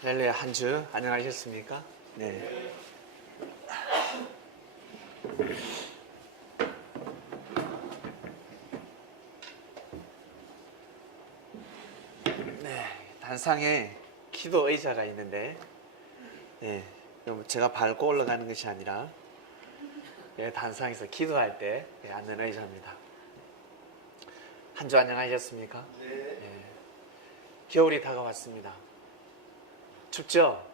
할렐루야. 한 주 안녕하셨습니까? 네. 네. 단상에 기도 의자가 있는데, 제가 밟고 올라가는 것이 아니라, 단상에서 기도할 때 앉는 의자입니다. 한 주 안녕하셨습니까? 네. 겨울이 다가왔습니다. 춥죠?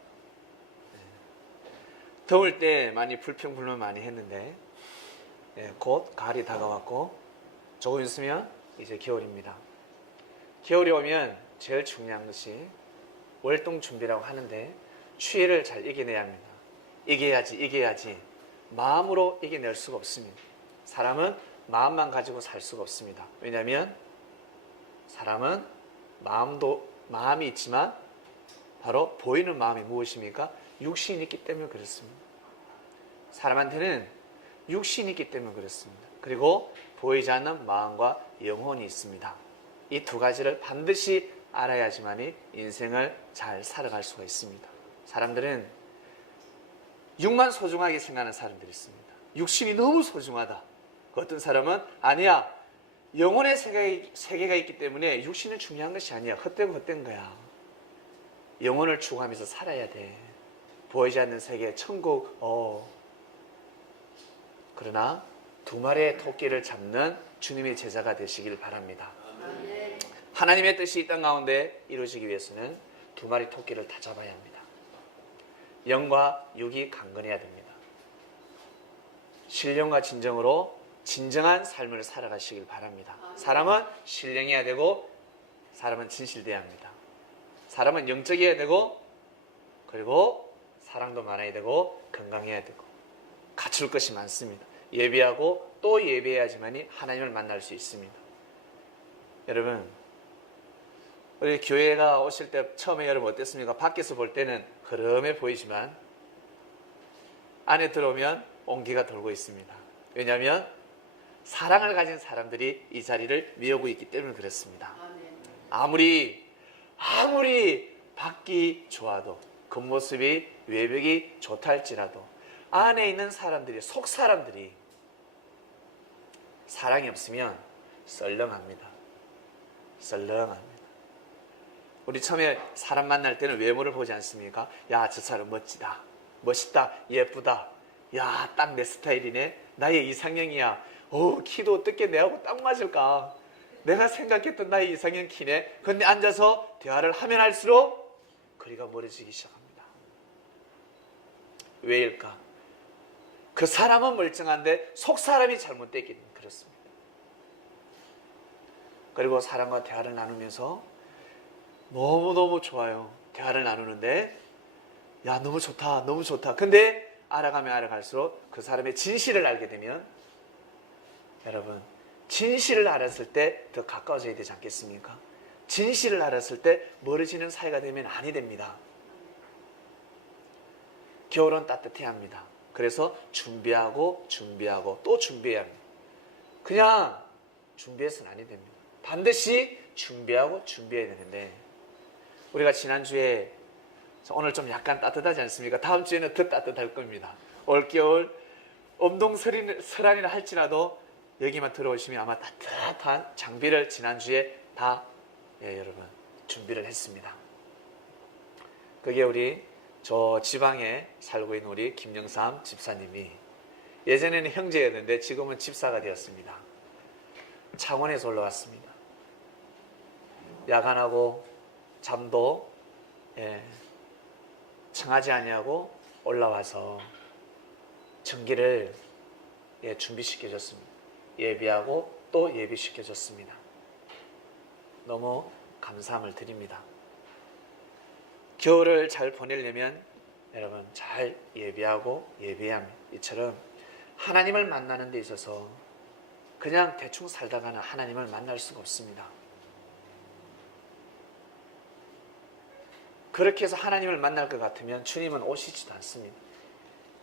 더울 때 많이 불평불만 많이 했는데 곧 가을이 다가왔고 조금 있으면 이제 겨울입니다. 겨울이 오면 제일 중요한 것이 월동 준비라고 하는데 추위를 잘 이겨내야 합니다. 이겨야지 마음으로 이겨낼 수가 없습니다. 사람은 마음만 가지고 살 수가 없습니다. 왜냐하면 사람은 마음이 있지만 바로 보이는 마음이 무엇입니까? 육신이 있기 때문에 그렇습니다. 사람한테는 육신이 있기 때문에 그렇습니다. 그리고 보이지 않는 마음과 영혼이 있습니다. 이 두 가지를 반드시 알아야지만이 인생을 잘 살아갈 수가 있습니다. 사람들은 육만 소중하게 생각하는 사람들이 있습니다. 육신이 너무 소중하다. 그 어떤 사람은 아니야. 영혼의 세계가 있기 때문에 육신은 중요한 것이 아니야. 헛된 거야. 영혼을 추구하면서 살아야 돼. 보이지 않는 세계, 천국, 그러나 두 마리의 토끼를 잡는 주님의 제자가 되시길 바랍니다. 하나님의 뜻이 이 땅 가운데 이루어지기 위해서는 두 마리 토끼를 다 잡아야 합니다. 영과 육이 강건해야 됩니다. 신령과 진정으로 진정한 삶을 살아가시길 바랍니다. 사람은 신령해야 되고 사람은 진실돼야 합니다. 사람은 영적이어야 되고 그리고 사랑도 많아야 되고 건강해야 되고 갖출 것이 많습니다. 예배하고 또 예배해야지만이 하나님을 만날 수 있습니다. 여러분, 우리 교회가 오실 때 처음에 여러분 어땠습니까? 밖에서 볼 때는 흐름해 보이지만 안에 들어오면 온기가 돌고 있습니다. 왜냐하면 사랑을 가진 사람들이 이 자리를 메우고 있기 때문에 그렇습니다. 아무리 밖이 좋아도 겉모습이 외벽이 좋다 할지라도 안에 있는 사람들이 속 사람들이 사랑이 없으면 썰렁합니다. 우리 처음에 사람 만날 때는 외모를 보지 않습니까? 야, 저 사람 멋있다, 예쁘다. 야, 딱 내 스타일이네. 나의 이상형이야. 키도 어떻게 내하고 딱 맞을까? 내가 생각했던 나의 이상형 키네. 그런데 앉아서 대화를 하면 할수록 거리가 멀어지기 시작합니다. 왜일까? 그 사람은 멀쩡한데 속 사람이 잘못됐기 때문에 그렇습니다. 그리고 사람과 대화를 나누면서 너무너무 좋아요. 대화를 나누는데 야, 너무 좋다. 근데 알아가면 알아갈수록 그 사람의 진실을 알게 되면 여러분, 진실을 알았을 때 더 가까워져야 되지 않겠습니까? 진실을 알았을 때 멀어지는 사이가 되면 아니 됩니다. 겨울은 따뜻해야 합니다. 그래서 준비하고 또 준비해야 합니다. 그냥 준비해서는 아니 됩니다. 반드시 준비해야 되는데 우리가 지난주에 오늘 좀 약간 따뜻하지 않습니까? 다음 주에는 더 따뜻할 겁니다. 올겨울 엄동설한이라 할지라도 여기만 들어오시면 아마 따뜻한 장비를 지난주에 다 여러분 준비를 했습니다. 그게 우리 저 지방에 살고 있는 우리 김영삼 집사님이 예전에는 형제였는데 지금은 집사가 되었습니다. 창원에서 올라왔습니다. 야간하고 잠도 청하지 아니하고 올라와서 전기를 준비시켜줬습니다. 예비하고 또 예비시켜줬습니다. 너무 감사함을 드립니다. 겨울을 잘 보내려면 여러분 잘 예비하고 예배해야 합니다. 이처럼 하나님을 만나는 데 있어서 그냥 대충 살다가는 하나님을 만날 수가 없습니다. 그렇게 해서 하나님을 만날 것 같으면 주님은 오시지도 않습니다.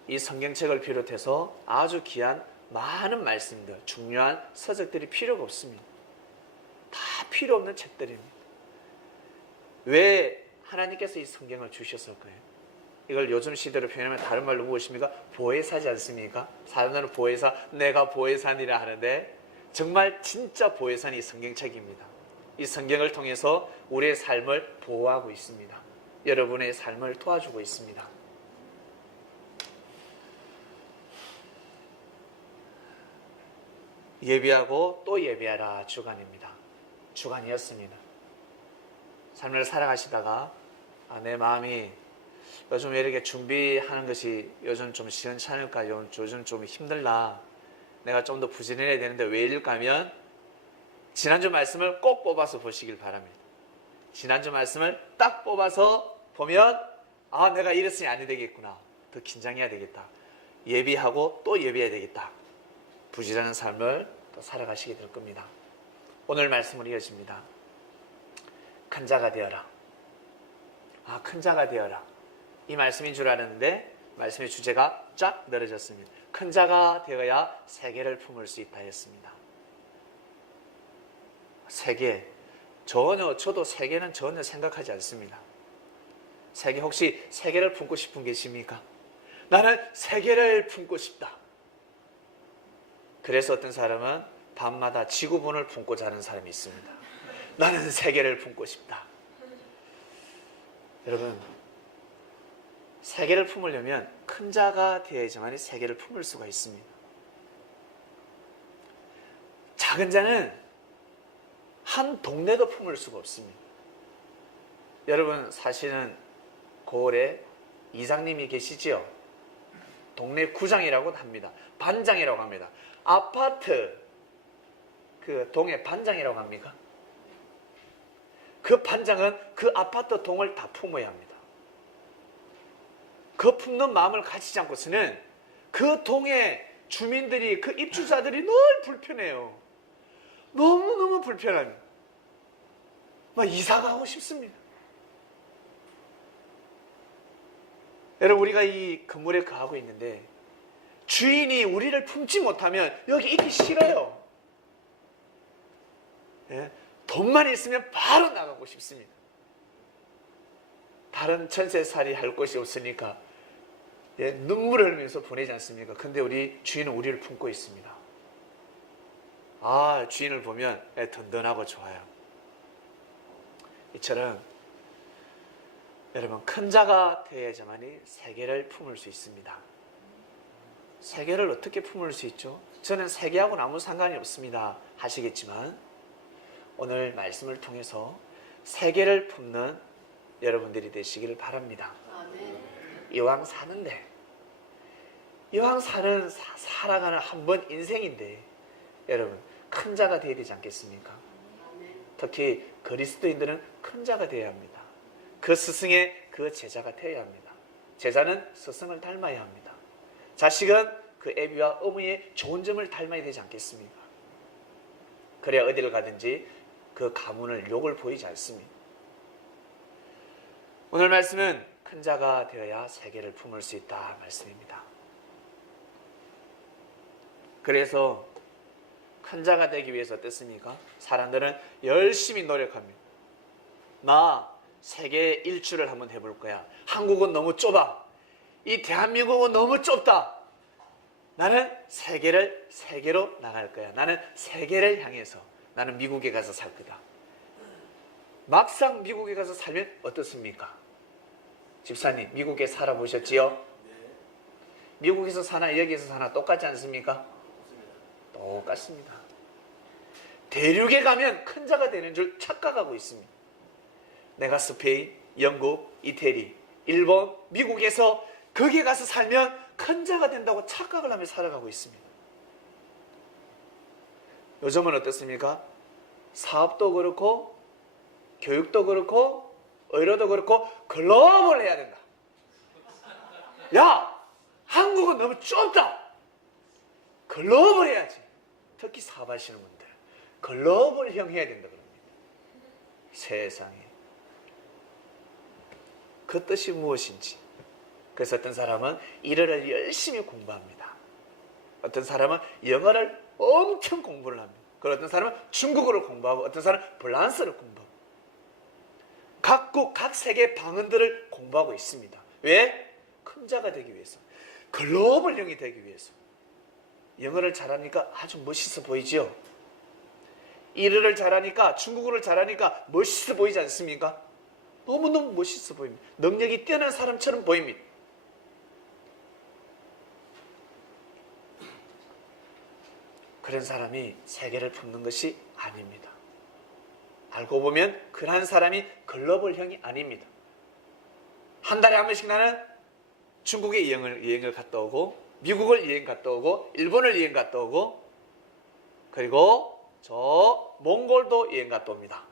이 성경책을 비롯해서 아주 귀한 많은 말씀들, 중요한 서적들이 필요가 없습니다. 다 필요 없는 책들입니다. 왜 하나님께서 이 성경을 주셨을 거예요. 이걸 요즘 시대로 표현하면 다른 말로 무엇입니까? 보혜사지 않습니까? 사람들은 보혜사, 내가 보혜산이라 하는데 정말 진짜 보혜산이 이 성경책입니다. 이 성경을 통해서 우리의 삶을 보호하고 있습니다. 여러분의 삶을 도와주고 있습니다. 예비하고 또 예비하라 주간입니다. 주간이었습니다. 삶을 살아가시다가 내 마음이 요즘 왜 이렇게 준비하는 것이 요즘 좀 시원찮을까? 요즘 좀 힘들나? 내가 좀 더 부지런해야 되는데 왜 이럴까 하면 지난주 말씀을 꼭 뽑아서 보시길 바랍니다. 지난주 말씀을 딱 뽑아서 보면 내가 이랬으니 안 되겠구나. 더 긴장해야 되겠다. 예비하고 또 예비해야 되겠다. 부지런한 삶을 또 살아가시게 될 겁니다. 오늘 말씀을 이어집니다. 큰 자가 되어라. 큰 자가 되어라. 이 말씀인 줄 알았는데 말씀의 주제가 쫙 늘어졌습니다. 큰 자가 되어야 세계를 품을 수 있다 했습니다. 세계, 저도 세계는 전혀 생각하지 않습니다. 세계, 혹시 세계를 품고 싶은 분 계십니까? 나는 세계를 품고 싶다. 그래서 어떤 사람은 밤마다 지구본을 품고 자는 사람이 있습니다. 나는 세계를 품고 싶다. 여러분, 세계를 품으려면 큰 자가 되어야지만 세계를 품을 수가 있습니다. 작은 자는 한 동네도 품을 수가 없습니다. 여러분, 사실은 고을에 이장님이 계시지요? 동네 구장이라고 합니다. 반장이라고 합니다. 아파트 그 동의 반장이라고 합니까? 그 반장은 그 아파트 동을 다 품어야 합니다. 그 품는 마음을 가지지 않고서는 그 동의 주민들이, 그 입주자들이 늘 불편해요. 너무너무 불편합니다. 막 이사 가고 싶습니다. 여러분, 우리가 이 건물에 거하고 있는데 주인이 우리를 품지 못하면 여기 있기 싫어요. 돈만 있으면 바로 나가고 싶습니다. 다른 전세살이 할 곳이 없으니까 눈물을 흘리면서 보내지 않습니까? 근데 우리 주인은 우리를 품고 있습니다. 주인을 보면 든든하고 좋아요. 이처럼 여러분, 큰 자가 되어야지만이 세계를 품을 수 있습니다. 세계를 어떻게 품을 수 있죠? 저는 세계하고는 아무 상관이 없습니다 하시겠지만 오늘 말씀을 통해서 세계를 품는 여러분들이 되시기를 바랍니다. 이왕 사는데, 이왕 살아가는 한 번 인생인데 여러분, 큰 자가 되어야 되지 않겠습니까? 특히 그리스도인들은 큰 자가 되어야 합니다. 그 스승의 그 제자가 되어야 합니다. 제자는 스승을 닮아야 합니다. 자식은 그 애비와 어머니의 좋은 점을 닮아야 되지 않겠습니까? 그래야 어디를 가든지 그 가문을 욕을 보이지 않습니다. 오늘 말씀은 큰 자가 되어야 세계를 품을 수 있다 말씀입니다. 그래서 큰 자가 되기 위해서 어떻습니까? 사람들은 열심히 노력합니다. 나 세계 일주를 한번 해볼 거야. 한국은 너무 좁아. 이 대한민국은 너무 좁다. 나는 세계로 나갈 거야. 나는 세계를 향해서 나는 미국에 가서 살 거다. 막상 미국에 가서 살면 어떻습니까? 집사님, 미국에 살아보셨지요? 미국에서 사나 여기에서 사나 똑같지 않습니까? 똑같습니다. 대륙에 가면 큰 자가 되는 줄 착각하고 있습니다. 내가 스페인, 영국, 이태리, 일본, 미국에서 거기에 가서 살면 큰 자가 된다고 착각을 하며 살아가고 있습니다. 요즘은 어떻습니까? 사업도 그렇고 교육도 그렇고 의료도 그렇고 글로벌 해야 된다. 야! 한국은 너무 좁다. 글로벌 해야지. 특히 사업하시는 분들 글로벌형 해야 된다 그럽니다. 세상에. 그 뜻이 무엇인지. 그래서 어떤 사람은 일어를 열심히 공부합니다. 어떤 사람은 영어를 엄청 공부를 합니다. 그리고 어떤 사람은 중국어를 공부하고 어떤 사람은 프랑스를 공부하고 각국 각 세계 방언들을 공부하고 있습니다. 왜? 큰 자가 되기 위해서, 글로벌형이 되기 위해서. 영어를 잘하니까 아주 멋있어 보이지요? 일어를 잘하니까, 중국어를 잘하니까 멋있어 보이지 않습니까? 너무너무 멋있어 보입니다. 능력이 뛰어난 사람처럼 보입니다. 그런 사람이 세계를 품는 것이 아닙니다. 알고 보면 그러한 사람이 글로벌형이 아닙니다. 한 달에 한 번씩 나는 중국에 여행을 갔다 오고, 미국을 여행 갔다 오고, 일본을 여행 갔다 오고, 그리고 저 몽골도 여행 갔다 옵니다.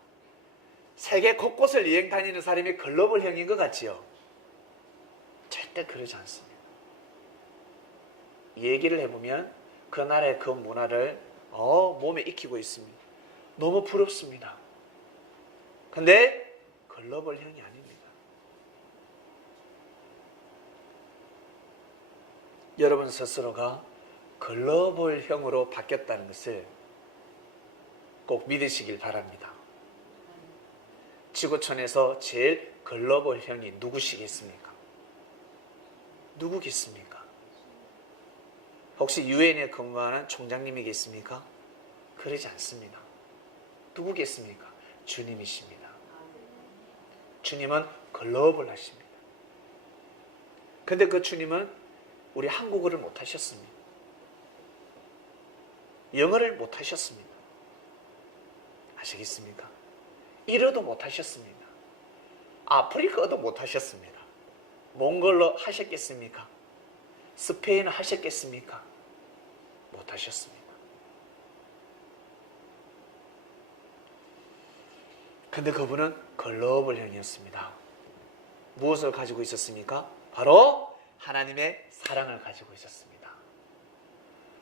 세계 곳곳을 여행 다니는 사람이 글로벌형인 것 같지요? 절대 그러지 않습니다. 얘기를 해보면 그 나라의 그 문화를 몸에 익히고 있습니다. 너무 부럽습니다. 근데 글로벌형이 아닙니다. 여러분 스스로가 글로벌형으로 바뀌었다는 것을 꼭 믿으시길 바랍니다. 지구촌에서 제일 글로벌형이 누구시겠습니까? 누구겠습니까? 혹시 유엔에 근무하는 총장님이겠습니까? 그러지 않습니다. 누구겠습니까? 주님이십니다. 주님은 글로벌하십니다. 근데 그 주님은 우리 한국어를 못하셨습니다. 영어를 못하셨습니다. 아시겠습니까? 일어도 못하셨습니다. 아프리카어도 못하셨습니다. 몽골어 하셨겠습니까? 스페인어 하셨겠습니까? 못하셨습니다. 근데 그분은 글로벌형이었습니다. 무엇을 가지고 있었습니까? 바로 하나님의 사랑을 가지고 있었습니다.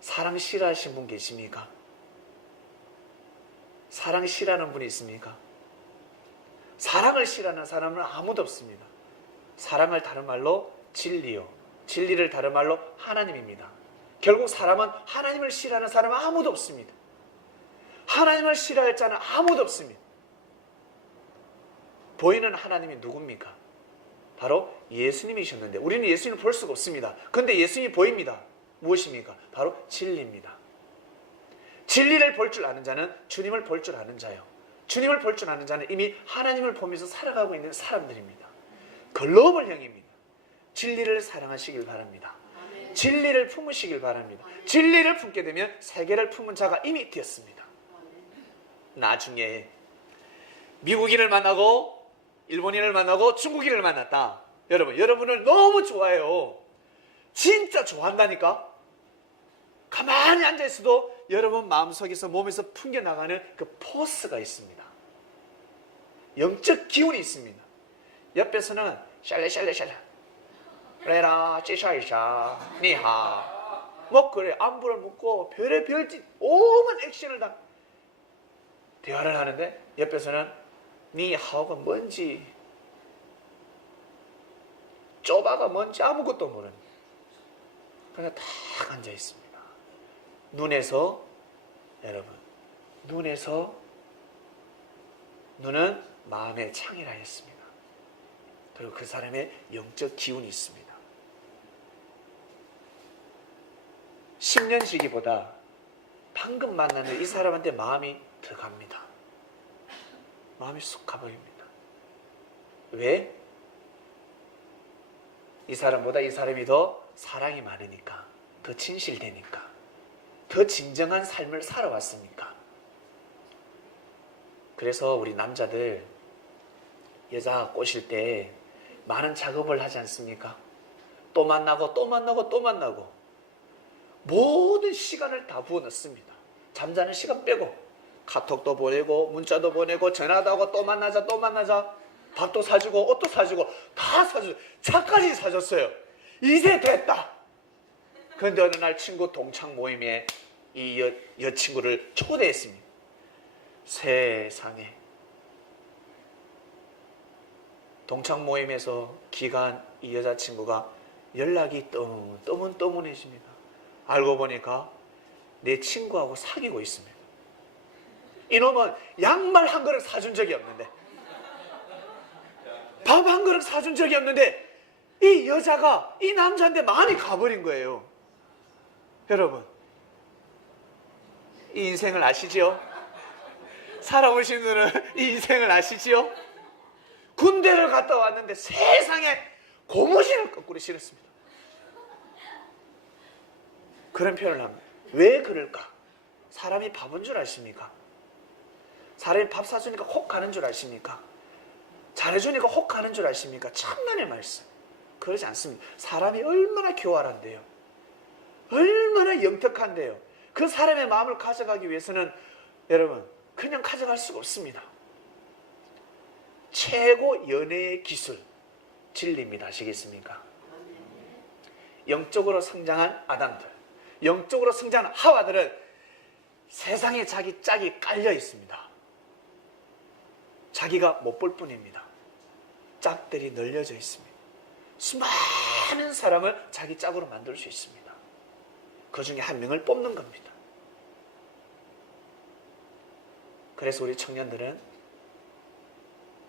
사랑 싫어하시는 분 계십니까? 사랑 싫어하는 분이 있습니까? 사랑을 싫어하는 사람은 아무도 없습니다. 사랑을 다른 말로 진리요, 진리를 다른 말로 하나님입니다. 결국 사람은 하나님을 싫어하는 사람은 아무도 없습니다. 하나님을 싫어할 자는 아무도 없습니다. 보이는 하나님이 누굽니까? 바로 예수님이셨는데 우리는 예수님을 볼 수가 없습니다. 그런데 예수님이 보입니다. 무엇입니까? 바로 진리입니다. 진리를 볼 줄 아는 자는 주님을 볼 줄 아는 자요, 주님을 볼 줄 아는 자는 이미 하나님을 보면서 살아가고 있는 사람들입니다. 글로벌형입니다. 진리를 사랑하시길 바랍니다. 진리를 품으시길 바랍니다. 진리를 품게 되면 세계를 품은 자가 이미 되었습니다. 나중에 미국인을 만나고 일본인을 만나고 중국인을 만났다. 여러분을 너무 좋아해요. 진짜 좋아한다니까. 가만히 앉아있어도 여러분 마음속에서 몸에서 풍겨나가는 그 포스가 있습니다. 영적 기운이 있습니다. 옆에서는 샬레 레라 찌샤이샤 니하 뭐 그래 안부를 묻고 별의별 오만 액션을 다 대화를 하는데 옆에서는 니하오가 뭔지 쪼바가 뭔지 아무것도 모르는, 그냥 딱 앉아 있습니다. 눈에서 여러분, 눈은 마음의 창이라였습니다. 그리고 그 사람의 영적 기운이 있습니다. 10년지기보다 방금 만나는 이 사람한테 마음이 더 갑니다. 마음이 쑥 가버립니다. 왜? 이 사람보다 이 사람이 더 사랑이 많으니까, 더 진실되니까, 더 진정한 삶을 살아왔으니까. 그래서 우리 남자들 여자 꼬실 때 많은 작업을 하지 않습니까? 또 만나고 모든 시간을 다 부어 넣습니다. 잠자는 시간 빼고 카톡도 보내고 문자도 보내고 전화도 하고 또 만나자 밥도 사주고 옷도 사주고 다 사주고 차까지 사줬어요. 이제 됐다. 그런데 어느 날 친구 동창 모임에 이 여친구를 초대했습니다. 세상에, 동창 모임에서 기간 이 여자친구가 연락이 떠문떠문해집니다. 알고 보니까 내 친구하고 사귀고 있습니다. 이놈은 양말 한 그릇 사준 적이 없는데 밥 한 그릇 사준 적이 없는데 이 여자가 이 남자한테 많이 가버린 거예요. 여러분, 이 인생을 아시지요? 살아오신 분은 이 인생을 아시지요? 군대를 갔다 왔는데 세상에 고무신을 거꾸로 신었습니다. 그런 표현을 합니다. 왜 그럴까? 사람이 바본 줄 아십니까? 사람이 밥 사주니까 혹 가는 줄 아십니까? 잘해주니까 혹 가는 줄 아십니까? 천만의 말씀. 그러지 않습니다. 사람이 얼마나 교활한데요. 얼마나 영특한데요. 그 사람의 마음을 가져가기 위해서는 여러분 그냥 가져갈 수가 없습니다. 최고 연애의 기술 진리입니다. 아시겠습니까? 영적으로 성장한 아담들, 영적으로 성장한 하와들은 세상에 자기 짝이 깔려 있습니다. 자기가 못 볼 뿐입니다. 짝들이 널려져 있습니다. 수많은 사람을 자기 짝으로 만들 수 있습니다. 그 중에 한 명을 뽑는 겁니다. 그래서 우리 청년들은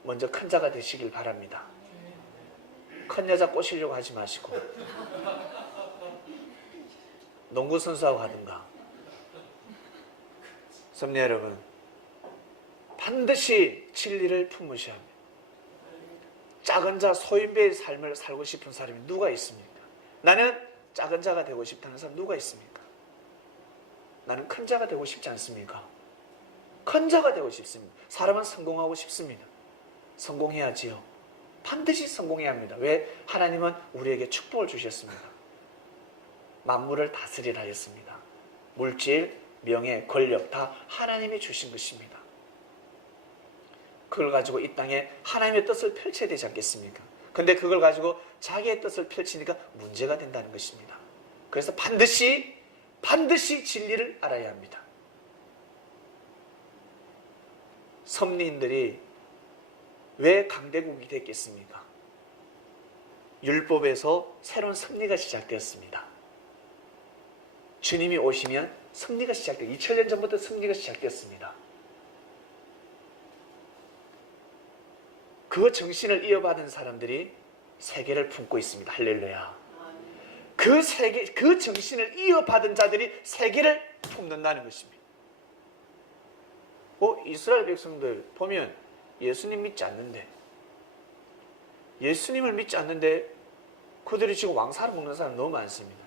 먼저 큰 자가 되시길 바랍니다. 큰 여자 꼬시려고 하지 마시고 농구 선수하고 하든가. 섭리 여러분, 반드시 진리를 품으셔야 합니다. 작은 자 소인배의 삶을 살고 싶은 사람이 누가 있습니까? 나는 작은 자가 되고 싶다는 사람 누가 있습니까? 나는 큰 자가 되고 싶지 않습니까? 큰 자가 되고 싶습니다. 사람은 성공하고 싶습니다. 성공해야지요. 반드시 성공해야 합니다. 왜? 하나님은 우리에게 축복을 주셨습니다. 만물을 다스리라 했습니다. 물질, 명예, 권력 다 하나님이 주신 것입니다. 그걸 가지고 이 땅에 하나님의 뜻을 펼쳐야 되지 않겠습니까? 근데 그걸 가지고 자기의 뜻을 펼치니까 문제가 된다는 것입니다. 그래서 반드시 진리를 알아야 합니다. 섭리인들이 왜 강대국이 됐겠습니까? 율법에서 새로운 섭리가 시작되었습니다. 주님이 오시면 섭리가 시작돼요. 2000년 전부터 섭리가 시작되었습니다. 그 정신을 이어받은 사람들이 세계를 품고 있습니다. 할렐루야. 그 정신을 이어받은 자들이 세계를 품는다는 것입니다. 이스라엘 백성들 보면 예수님 믿지 않는데, 예수님을 믿지 않는데 그들이 지금 왕사를 먹는 사람 너무 많습니다.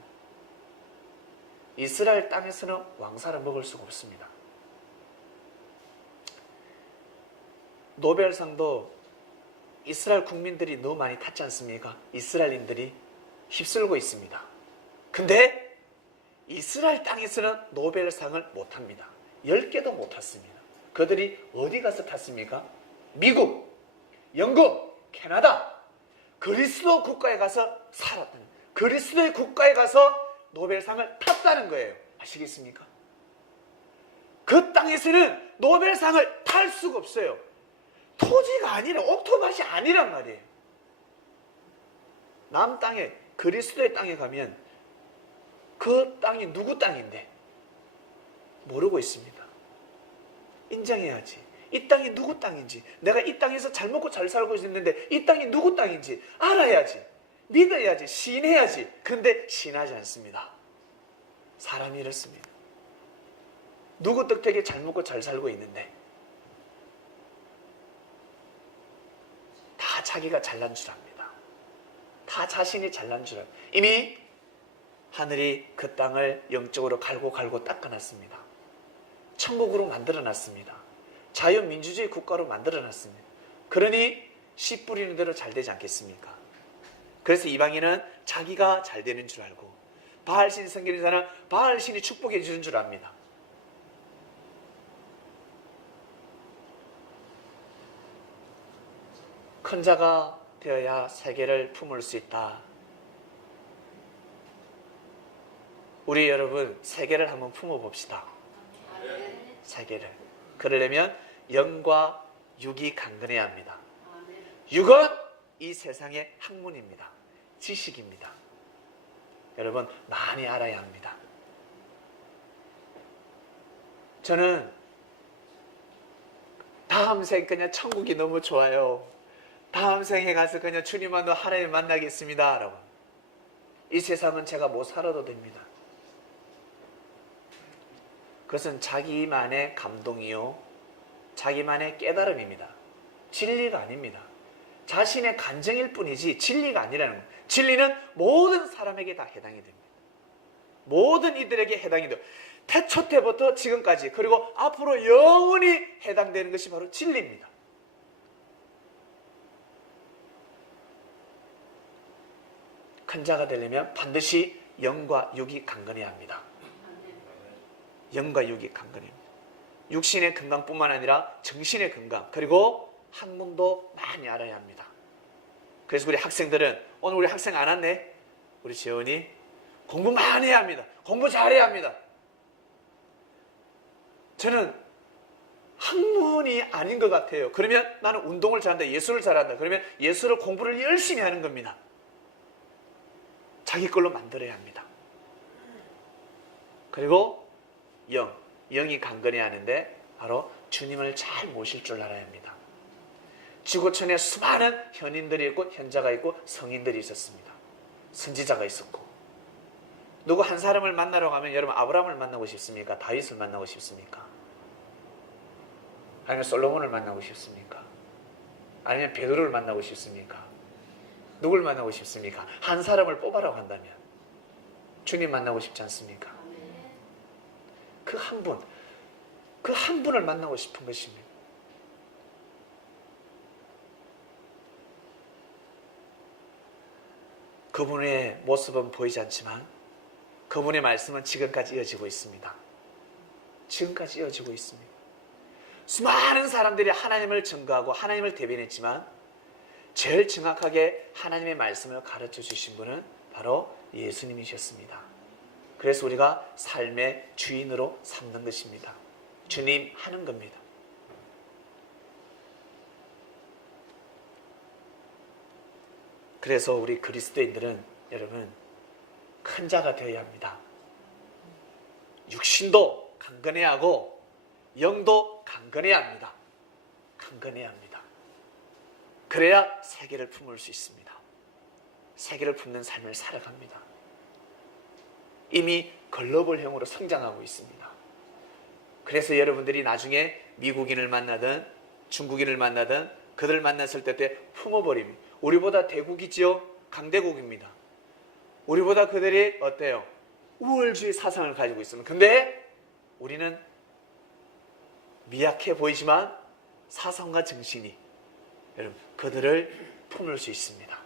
이스라엘 땅에서는 왕사를 먹을 수가 없습니다. 노벨상도 이스라엘 국민들이 너무 많이 탔지 않습니까? 이스라엘인들이 휩쓸고 있습니다. 근데 이스라엘 땅에서는 노벨상을 못합니다. 10개도 못 탔습니다. 그들이 어디 가서 탔습니까? 미국, 영국, 캐나다, 그리스도 국가에 가서 살았다는, 그리스도의 국가에 가서 노벨상을 탔다는 거예요. 아시겠습니까? 그 땅에서는 노벨상을 탈 수가 없어요. 토지가 아니라, 옥토밭이 아니란 말이에요. 남 땅에, 그리스도의 땅에 가면 그 땅이 누구 땅인데 모르고 있습니다. 인정해야지. 이 땅이 누구 땅인지, 내가 이 땅에서 잘 먹고 잘 살고 있는데 이 땅이 누구 땅인지 알아야지. 믿어야지. 신해야지. 근데 신하지 않습니다. 사람이 이렇습니다. 누구 덕택에 잘 먹고 잘 살고 있는데 다 자기가 잘난 줄 압니다. 다 자신이 잘난 줄 압니다. 이미 하늘이 그 땅을 영적으로 갈고 닦아놨습니다. 천국으로 만들어놨습니다. 자유민주주의 국가로 만들어놨습니다. 그러니 씨 뿌리는 대로 잘 되지 않겠습니까? 그래서 이방인은 자기가 잘 되는 줄 알고, 바알신이 섬기는 자는 바알신이 축복해 주는 줄 압니다. 큰 자가 되어야 세계를 품을 수 있다. 우리 여러분, 세계를 한번 품어봅시다. 세계를. 그러려면 영과 육이 강건해야 합니다. 육은 이 세상의 학문입니다. 지식입니다. 여러분, 많이 알아야 합니다. 저는 다음 생 그냥 천국이 너무 좋아요. 다음 생에 가서 그냥 주님만도 하나님 만나겠습니다 라고. 이 세상은 제가 못 살아도 됩니다. 그것은 자기만의 감동이요, 자기만의 깨달음입니다. 진리가 아닙니다. 자신의 간증일 뿐이지 진리가 아니라는 거예요. 진리는 모든 사람에게 다 해당이 됩니다. 모든 이들에게 해당이 돼요. 태초 때부터 지금까지, 그리고 앞으로 영원히 해당되는 것이 바로 진리입니다. 큰 자가 되려면 반드시 영과 육이 강건해야 합니다. 영과 육이 강건합니다. 육신의 건강뿐만 아니라 정신의 건강, 그리고 학문도 많이 알아야 합니다. 그래서 우리 학생들은, 오늘 우리 학생 안 왔네? 우리 재원이 공부 많이 해야 합니다. 공부 잘해야 합니다. 저는 학문이 아닌 것 같아요. 그러면 나는 운동을 잘한다, 예술을 잘한다. 그러면 예술을, 공부를 열심히 하는 겁니다. 자기 걸로 만들어야 합니다. 그리고 영이 강건해야 하는데 바로 주님을 잘 모실 줄 알아야 합니다. 지구촌에 수많은 현인들이 있고 현자가 있고 성인들이 있었습니다. 선지자가 있었고. 누구 한 사람을 만나러 가면 여러분 아브라함을 만나고 싶습니까? 다윗을 만나고 싶습니까? 아니면 솔로몬을 만나고 싶습니까? 아니면 베드로를 만나고 싶습니까? 누굴 만나고 싶습니까? 한 사람을 뽑아라고 한다면 주님 만나고 싶지 않습니까? 그 한 분을 만나고 싶은 것입니다. 그분의 모습은 보이지 않지만 그분의 말씀은 지금까지 이어지고 있습니다. 지금까지 이어지고 있습니다. 수많은 사람들이 하나님을 증거하고 하나님을 대변했지만 제일 정확하게 하나님의 말씀을 가르쳐 주신 분은 바로 예수님이셨습니다. 그래서 우리가 삶의 주인으로 삼는 것입니다. 주님 하는 겁니다. 그래서 우리 그리스도인들은 여러분 큰 자가 되어야 합니다. 육신도 강건해야 하고 영도 강건해야 합니다. 강건해야 합니다. 그래야 세계를 품을 수 있습니다. 세계를 품는 삶을 살아갑니다. 이미 글로벌형으로 성장하고 있습니다. 그래서 여러분들이 나중에 미국인을 만나든 중국인을 만나든 그들을 만났을 때 품어버립니다. 우리보다 대국이지요? 강대국입니다. 우리보다 그들이 어때요? 우월주의 사상을 가지고 있습니다. 근데 우리는 미약해 보이지만 사상과 정신이 여러분 그들을 품을 수 있습니다.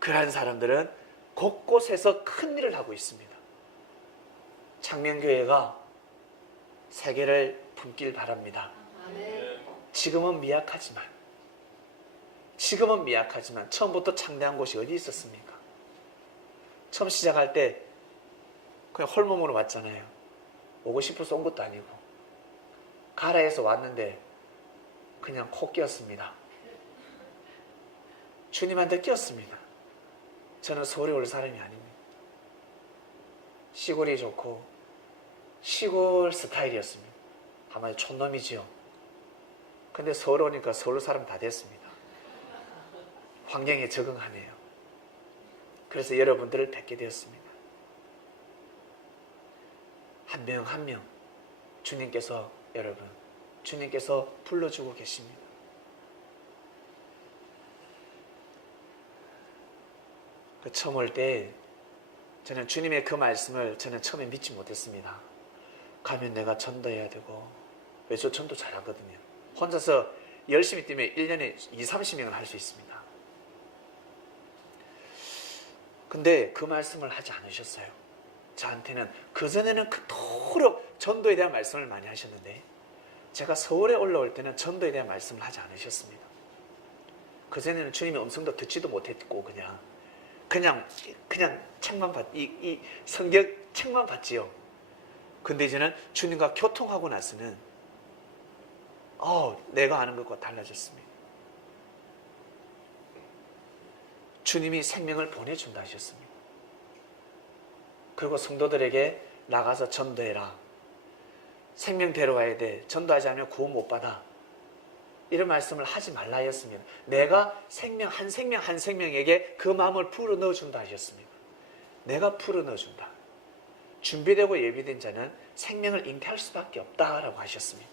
그러한 사람들은 곳곳에서 큰 일을 하고 있습니다. 창명교회가 세계를 품길 바랍니다. 지금은 미약하지만 처음부터 창대한 곳이 어디 있었습니까? 처음 시작할 때 그냥 홀몸으로 왔잖아요. 오고 싶어서 온 것도 아니고 가라에서 왔는데 그냥 코 끼었습니다. 주님한테 끼었습니다. 저는 서울에 올 사람이 아닙니다. 시골이 좋고 시골 스타일이었습니다. 아마 촌놈이지요. 근데 서울 오니까 서울 사람 다 됐습니다. 환경에 적응하네요. 그래서 여러분들을 뵙게 되었습니다. 한 명 한 명 주님께서 불러주고 계십니다. 처음 올 때 저는 주님의 그 말씀을 저는 처음에 믿지 못했습니다. 가면 내가 전도해야 되고, 왜 저 전도 잘하거든요. 혼자서 열심히 뛰면 1년에 20-30명을 할 수 있습니다. 근데 그 말씀을 하지 않으셨어요. 저한테는 그전에는 그토록 전도에 대한 말씀을 많이 하셨는데 제가 서울에 올라올 때는 전도에 대한 말씀을 하지 않으셨습니다. 그전에는 주님의 음성도 듣지도 못했고 그냥 책만 이 성경 책만 봤지요. 근데 이제는 주님과 교통하고 나서는 내가 아는 것과 달라졌습니다. 주님이 생명을 보내준다 하셨습니다. 그리고 성도들에게 나가서 전도해라. 생명 데려가야 돼. 전도하지 않으면 구원 못 받아. 이런 말씀을 하지 말라 하였습니다. 내가 생명 한 생명에게 그 마음을 불어넣어준다 하셨습니다. 내가 불어넣어준다. 준비되고 예비된 자는 생명을 잉태할 수밖에 없다라고 하셨습니다.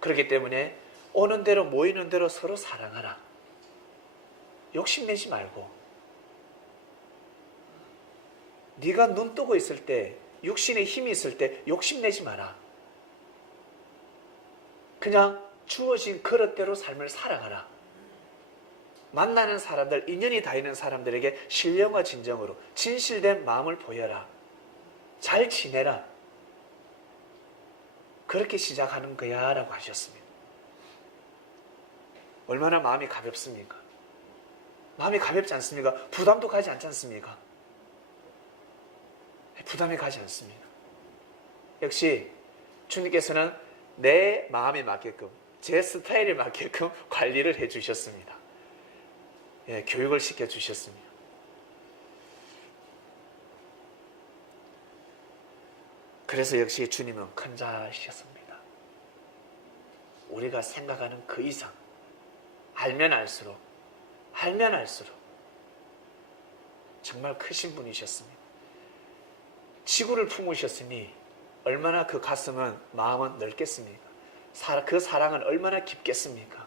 그렇기 때문에 오는 대로 모이는 대로 서로 사랑하라. 욕심내지 말고, 네가 눈 뜨고 있을 때, 육신의 힘이 있을 때 욕심내지 마라. 그냥 주어진 그릇대로 삶을 살아가라. 만나는 사람들, 인연이 닿이는 사람들에게 신령과 진정으로 진실된 마음을 보여라. 잘 지내라. 그렇게 시작하는 거야 라고 하셨습니다. 얼마나 마음이 가볍습니까? 마음이 가볍지 않습니까? 부담도 가지 않지 않습니까? 부담이 가지 않습니다. 역시 주님께서는 내 마음에 맞게끔, 제 스타일에 맞게끔 관리를 해주셨습니다. 예, 교육을 시켜주셨습니다. 그래서 역시 주님은 큰 자이셨습니다. 우리가 생각하는 그 이상, 알면 알수록 정말 크신 분이셨습니다. 지구를 품으셨으니 얼마나 그 가슴은, 마음은 넓겠습니까? 그 사랑은 얼마나 깊겠습니까?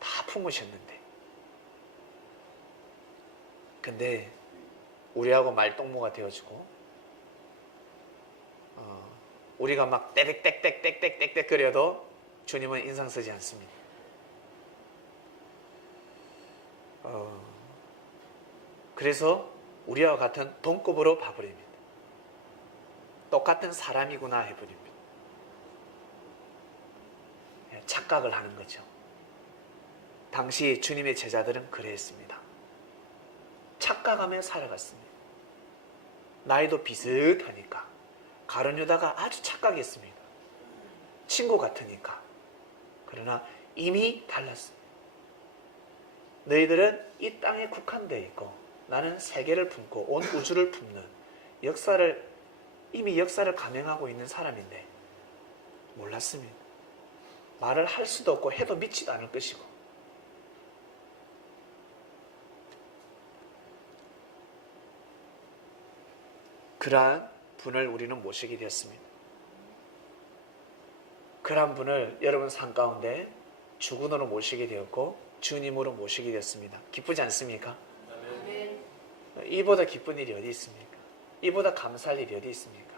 다 품으셨는데. 근데 우리하고 말동무가 되어주고, 우리가 막 떼댁 거려도 주님은 인상 쓰지 않습니다. 그래서 우리와 같은 동급으로 봐버립니다. 똑같은 사람이구나 해버립니다. 착각을 하는 거죠. 당시 주님의 제자들은 그랬습니다. 착각하며 살아갔습니다. 나이도 비슷하니까. 가룟 유다가 아주 착각했습니다. 친구 같으니까. 그러나 이미 달랐습니다. 너희들은 이 땅에 국한되어 있고 나는 세계를 품고 온 우주를 품는 이미 역사를 감행하고 있는 사람인데 몰랐습니다. 말을 할 수도 없고 해도 믿지도 않을 것이고. 그러한 분을 우리는 모시게 되었습니다. 그러한 분을 여러분 삶 가운데 주군으로 모시게 되었고 주님으로 모시게 되었습니다. 기쁘지 않습니까? 아멘. 이보다 기쁜 일이 어디 있습니까? 이보다 감사할 일이 어디 있습니까?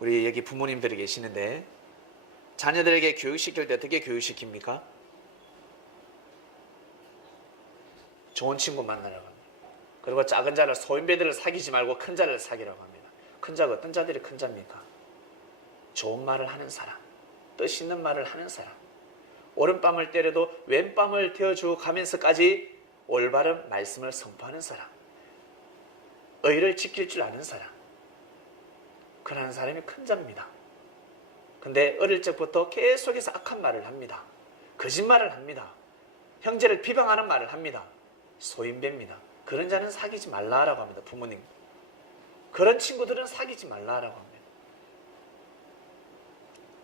우리 여기 부모님들이 계시는데 자녀들에게 교육시킬 때 어떻게 교육시킵니까? 좋은 친구 만나라고 합니다. 그리고 작은 자를, 소인배들을 사귀지 말고 큰 자를 사귀라고 합니다. 큰 자가 어떤 자들이 큰 자입니까? 좋은 말을 하는 사람, 뜻 있는 말을 하는 사람, 오른밤을 때려도 왼밤을 태워주고 가면서까지 올바른 말씀을 선포하는 사람, 의를 지킬 줄 아는 사람, 그러한 사람이 큰 자입니다. 근데 어릴 적부터 계속해서 악한 말을 합니다. 거짓말을 합니다. 형제를 비방하는 말을 합니다. 소인배입니다. 그런 자는 사귀지 말라라고 합니다. 부모님. 그런 친구들은 사귀지 말라라고 합니다.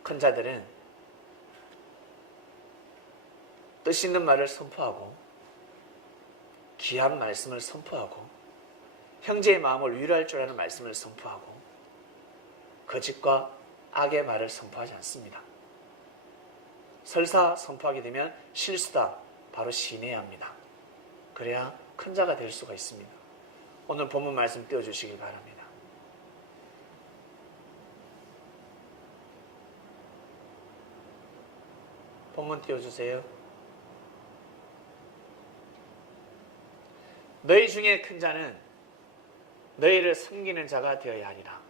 큰 자들은 뜻 있는 말을 선포하고 귀한 말씀을 선포하고 형제의 마음을 위로할 줄 아는 말씀을 선포하고 거짓과 악의 말을 선포하지 않습니다. 설사 선포하게 되면 실수다 바로 시인해야 합니다. 그래야 큰 자가 될 수가 있습니다. 오늘 본문 말씀 띄워주시길 바랍니다. 본문 띄워주세요. 너희 중에 큰 자는 너희를 섬기는 자가 되어야 하리라.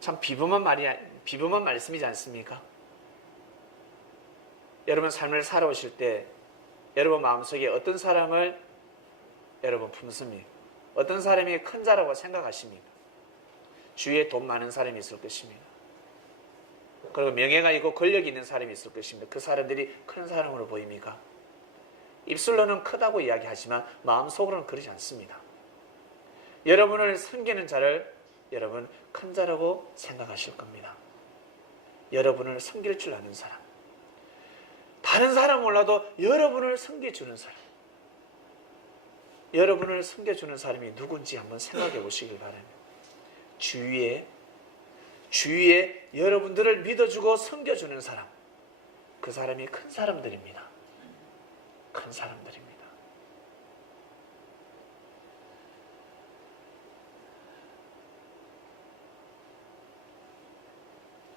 참 비범한 말씀이지 않습니까? 여러분 삶을 살아오실 때 여러분 마음속에 어떤 사람을 여러분 품습니까? 어떤 사람이 큰 자라고 생각하십니까? 주위에 돈 많은 사람이 있을 것입니다. 그리고 명예가 있고 권력이 있는 사람이 있을 것입니다. 그 사람들이 큰 사람으로 보입니까? 입술로는 크다고 이야기하지만 마음속으로는 그러지 않습니다. 여러분을 섬기는 자를 여러분 큰 자라고 생각하실 겁니다. 여러분을 섬길 줄 아는 사람, 다른 사람 몰라도 여러분을 섬겨주는 사람, 여러분을 섬겨주는 사람이 누군지 한번 생각해 보시길 바랍니다. 주위에 여러분들을 믿어주고 섬겨주는 사람, 그 사람이 큰 사람들입니다. 큰 사람들입니다.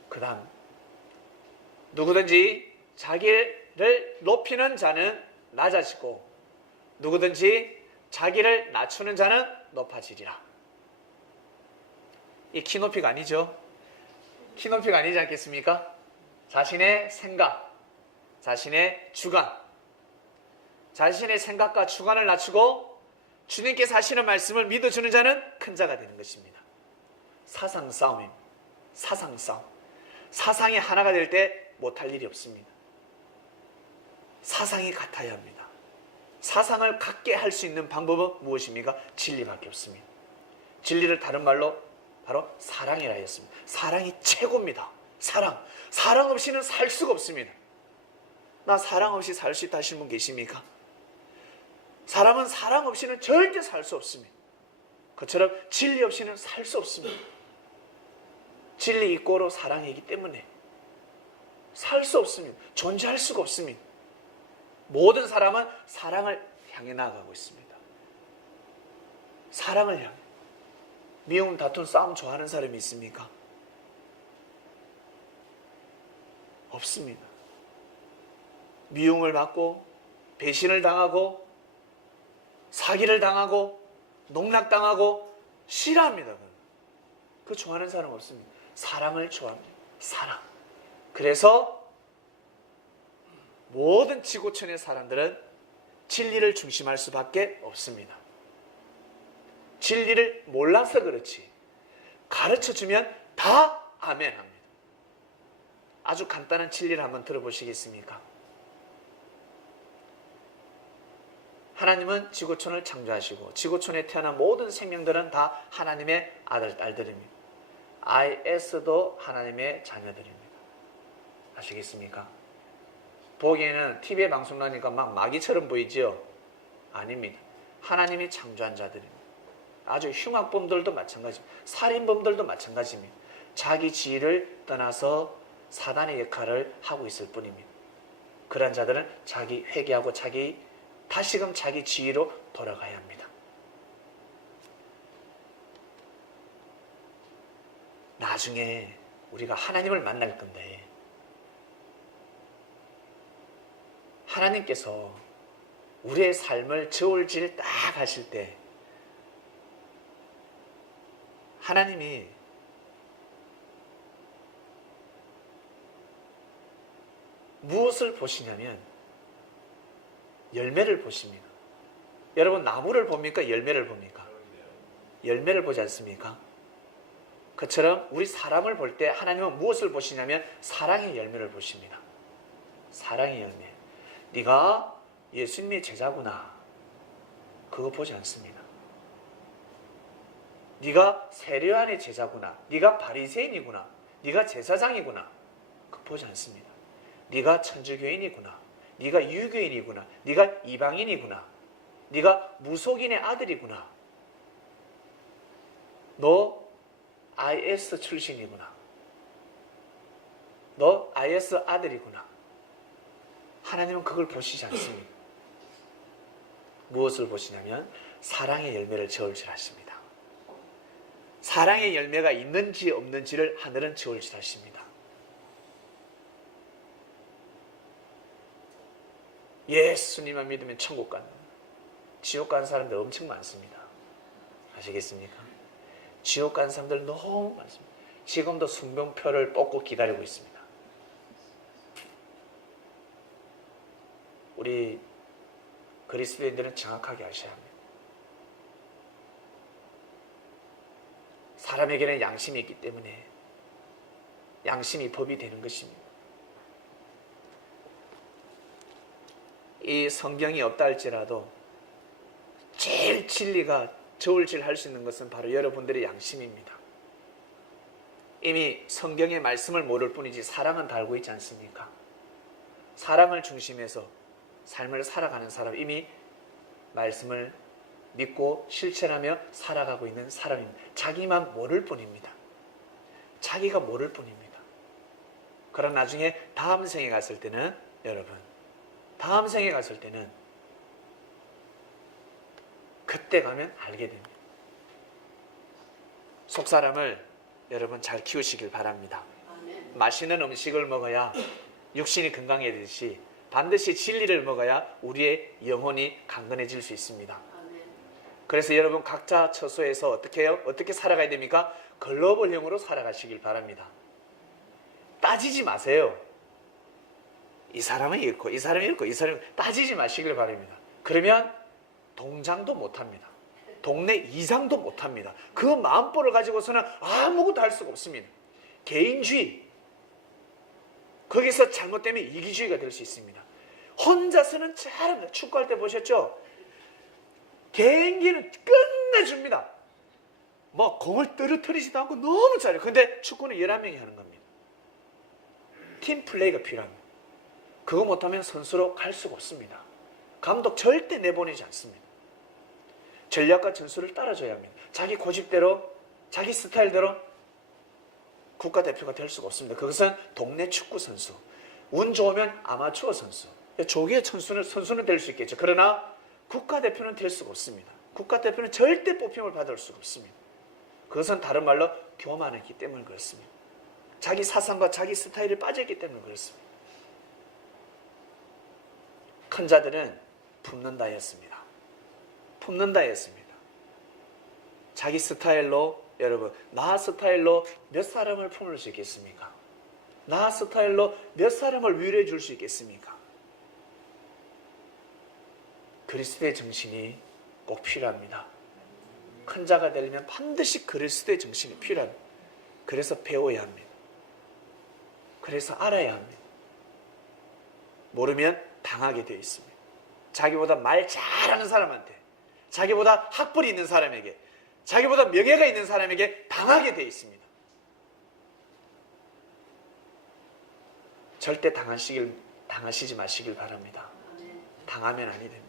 그 다음, 누구든지 자기를 높이는 자는 낮아지고 누구든지 자기를 낮추는 자는 높아지리라. 이 키높이가 아니죠. 키높이가 아니지 않겠습니까? 자신의 생각, 자신의 주관, 자신의 생각과 주관을 낮추고 주님께서 하시는 말씀을 믿어주는 자는 큰 자가 되는 것입니다. 사상 싸움입니다. 사상 싸움. 사상이 하나가 될 때 못할 일이 없습니다. 사상이 같아야 합니다. 사상을 같게 할 수 있는 방법은 무엇입니까? 진리밖에 없습니다. 진리를 다른 말로 바로 사랑이라 했습니다. 사랑이 최고입니다. 사랑 없이는 살 수가 없습니다. 나 사랑 없이 살 수 있다 하시는 분 계십니까? 사람은 사랑 없이는 절대 살 수 없습니다. 그처럼 진리 없이는 살 수 없습니다. 진리 이꼬로 사랑이기 때문에 살 수 없습니다. 존재할 수가 없습니다. 모든 사람은 사랑을 향해 나아가고 있습니다. 사랑을 향해. 미움, 다툼, 싸움 좋아하는 사람이 있습니까? 없습니다. 미움을 받고 배신을 당하고 사기를 당하고 농락당하고 싫어합니다. 그 좋아하는 사람 없습니다. 사랑을 좋아합니다. 사랑. 그래서 모든 지구촌의 사람들은 진리를 중심할 수밖에 없습니다. 진리를 몰라서 그렇지 가르쳐주면 다 아멘합니다. 아주 간단한 진리를 한번 들어보시겠습니까? 하나님은 지구촌을 창조하시고 지구촌에 태어난 모든 생명들은 다 하나님의 아들, 딸들입니다. IS도 하나님의 자녀들입니다. 아시겠습니까? 보기에는 TV에 방송 나니까 막 마귀처럼 보이지요? 아닙니다. 하나님이 창조한 자들입니다. 아주 흉악범들도 마찬가지입니다. 살인범들도 마찬가지입니다. 자기 지위를 떠나서 사단의 역할을 하고 있을 뿐입니다. 그런 자들은 자기 회개하고 다시금 자기 지위로 돌아가야 합니다. 나중에 우리가 하나님을 만날 건데 하나님께서 우리의 삶을 저울질 딱 하실 때 하나님이 무엇을 보시냐면 열매를 보십니다. 여러분 나무를 봅니까? 열매를 봅니까? 열매를 보지 않습니까? 그처럼 우리 사람을 볼 때 하나님은 무엇을 보시냐면 사랑의 열매를 보십니다. 사랑의 열매. 네가 예수님의 제자구나. 그거 보지 않습니다. 네가 세례요한의 제자구나. 네가 바리새인이구나. 네가 제사장이구나. 그거 보지 않습니다. 네가 천주교인이구나. 네가 유교인이구나. 네가 이방인이구나. 네가 무속인의 아들이구나. 너 IS 출신이구나. 너 IS 아들이구나. 하나님은 그걸 보시지 않습니다. 무엇을 보시냐면 사랑의 열매를 저울질하십니다. 사랑의 열매가 있는지 없는지를 하늘은 저울질하십니다. 예수님만 믿으면 천국 가는, 지옥 가는 사람들 엄청 많습니다. 아시겠습니까? 지옥 가는 사람들 너무 많습니다. 지금도 순병표를 뽑고 기다리고 있습니다. 우리 그리스도인들은 정확하게 아셔야 합니다. 사람에게는 양심이 있기 때문에 양심이 법이 되는 것입니다. 이 성경이 없다 할지라도 제일 진리가 저울질 할 수 있는 것은 바로 여러분들의 양심입니다. 이미 성경의 말씀을 모를 뿐이지 사랑은 다 알고 있지 않습니까? 사랑을 중심해서 삶을 살아가는 사람, 이미 말씀을 믿고 실천하며 살아가고 있는 사람입니다. 자기만 모를 뿐입니다. 자기가 모를 뿐입니다. 그럼 나중에 다음 생에 갔을 때는, 여러분, 다음 생에 갔을 때는 그때 가면 알게 됩니다. 속사람을 여러분 잘 키우시길 바랍니다. 맛있는 음식을 먹어야 육신이 건강해지듯이 반드시 진리를 먹어야 우리의 영혼이 강건해질 수 있습니다. 그래서 여러분 각자 처소에서 어떻게 해요? 어떻게 살아가야 됩니까? 글로벌형으로 살아가시길 바랍니다. 따지지 마세요. 이 사람은 이렇고 이 사람이 이렇고 이 사람은 따지지 마시길 바랍니다. 그러면 동장도 못합니다. 동네 이상도 못합니다. 그 마음보를 가지고서는 아무것도 할 수가 없습니다. 개인주의, 거기서 잘못되면 이기주의가 될 수 있습니다. 혼자서는 잘합니다. 축구할 때 보셨죠? 개인기는 끝내줍니다. 뭐 공을 떨어뜨리지도 않고 너무 잘해요. 근데 축구는 11명이 하는 겁니다. 팀 플레이가 필요합니다. 그거 못하면 선수로 갈 수가 없습니다. 감독 절대 내보내지 않습니다. 전략과 전술을 따라줘야 합니다. 자기 고집대로, 자기 스타일대로 국가대표가 될 수가 없습니다. 그것은 동네 축구 선수, 운 좋으면 아마추어 선수, 조기의 선수는 될 수 있겠죠. 그러나 국가대표는 될 수가 없습니다. 국가대표는 절대 뽑힘을 받을 수가 없습니다. 그것은 다른 말로 교만했기 때문에 그렇습니다. 자기 사상과 자기 스타일에 빠졌기 때문에 그렇습니다. 큰 자들은 품는다 했습니다. 품는다 했습니다. 자기 스타일로, 여러분, 나 스타일로 몇 사람을 품을 수 있겠습니까? 나 스타일로 몇 사람을 위로해 줄 수 있겠습니까? 그리스도의 정신이 꼭 필요합니다. 큰 자가 되려면 반드시 그리스도의 정신이 필요합니다. 그래서 배워야 합니다. 그래서 알아야 합니다. 모르면 당하게 되어 있습니다. 자기보다 말 잘하는 사람한테, 자기보다 학벌이 있는 사람에게, 자기보다 명예가 있는 사람에게 당하게 되어 있습니다. 절대 당하시지 마시길 바랍니다. 당하면 아니 됩니다.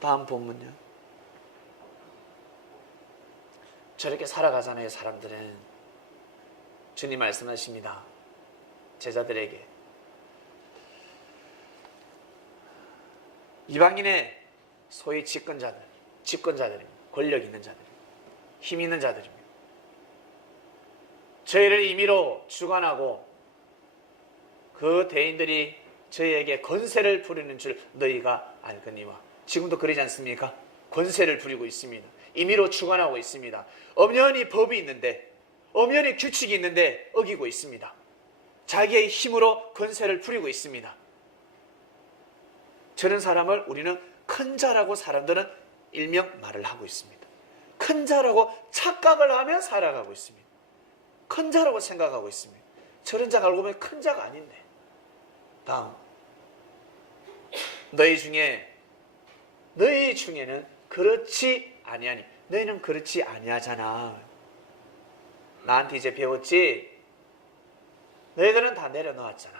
다음 본문요. 저렇게 살아가잖아요. 사람들은. 주님 말씀하십니다. 제자들에게. 이방인의 소위 집권자들입니다. 권력 있는 자들입니다. 힘 있는 자들입니다. 저희를 임의로 주관하고 그 대인들이 저희에게 권세를 부리는 줄 너희가 알거니와. 지금도 그러지 않습니까? 권세를 부리고 있습니다. 임의로 주관하고 있습니다. 엄연히 법이 있는데, 엄연히 규칙이 있는데 어기고 있습니다. 자기의 힘으로 권세를 부리고 있습니다. 저런 사람을 우리는 큰 자라고 사람들은 일명 말을 하고 있습니다. 큰 자라고 착각을 하며 살아가고 있습니다. 큰 자라고 생각하고 있습니다. 저런 자가 알고 보면 큰 자가 아닌데. 다음, 너희 중에는 그렇지 아니하니. 너희는 그렇지 아니하잖아. 나한테 이제 배웠지? 너희들은 다 내려놓았잖아.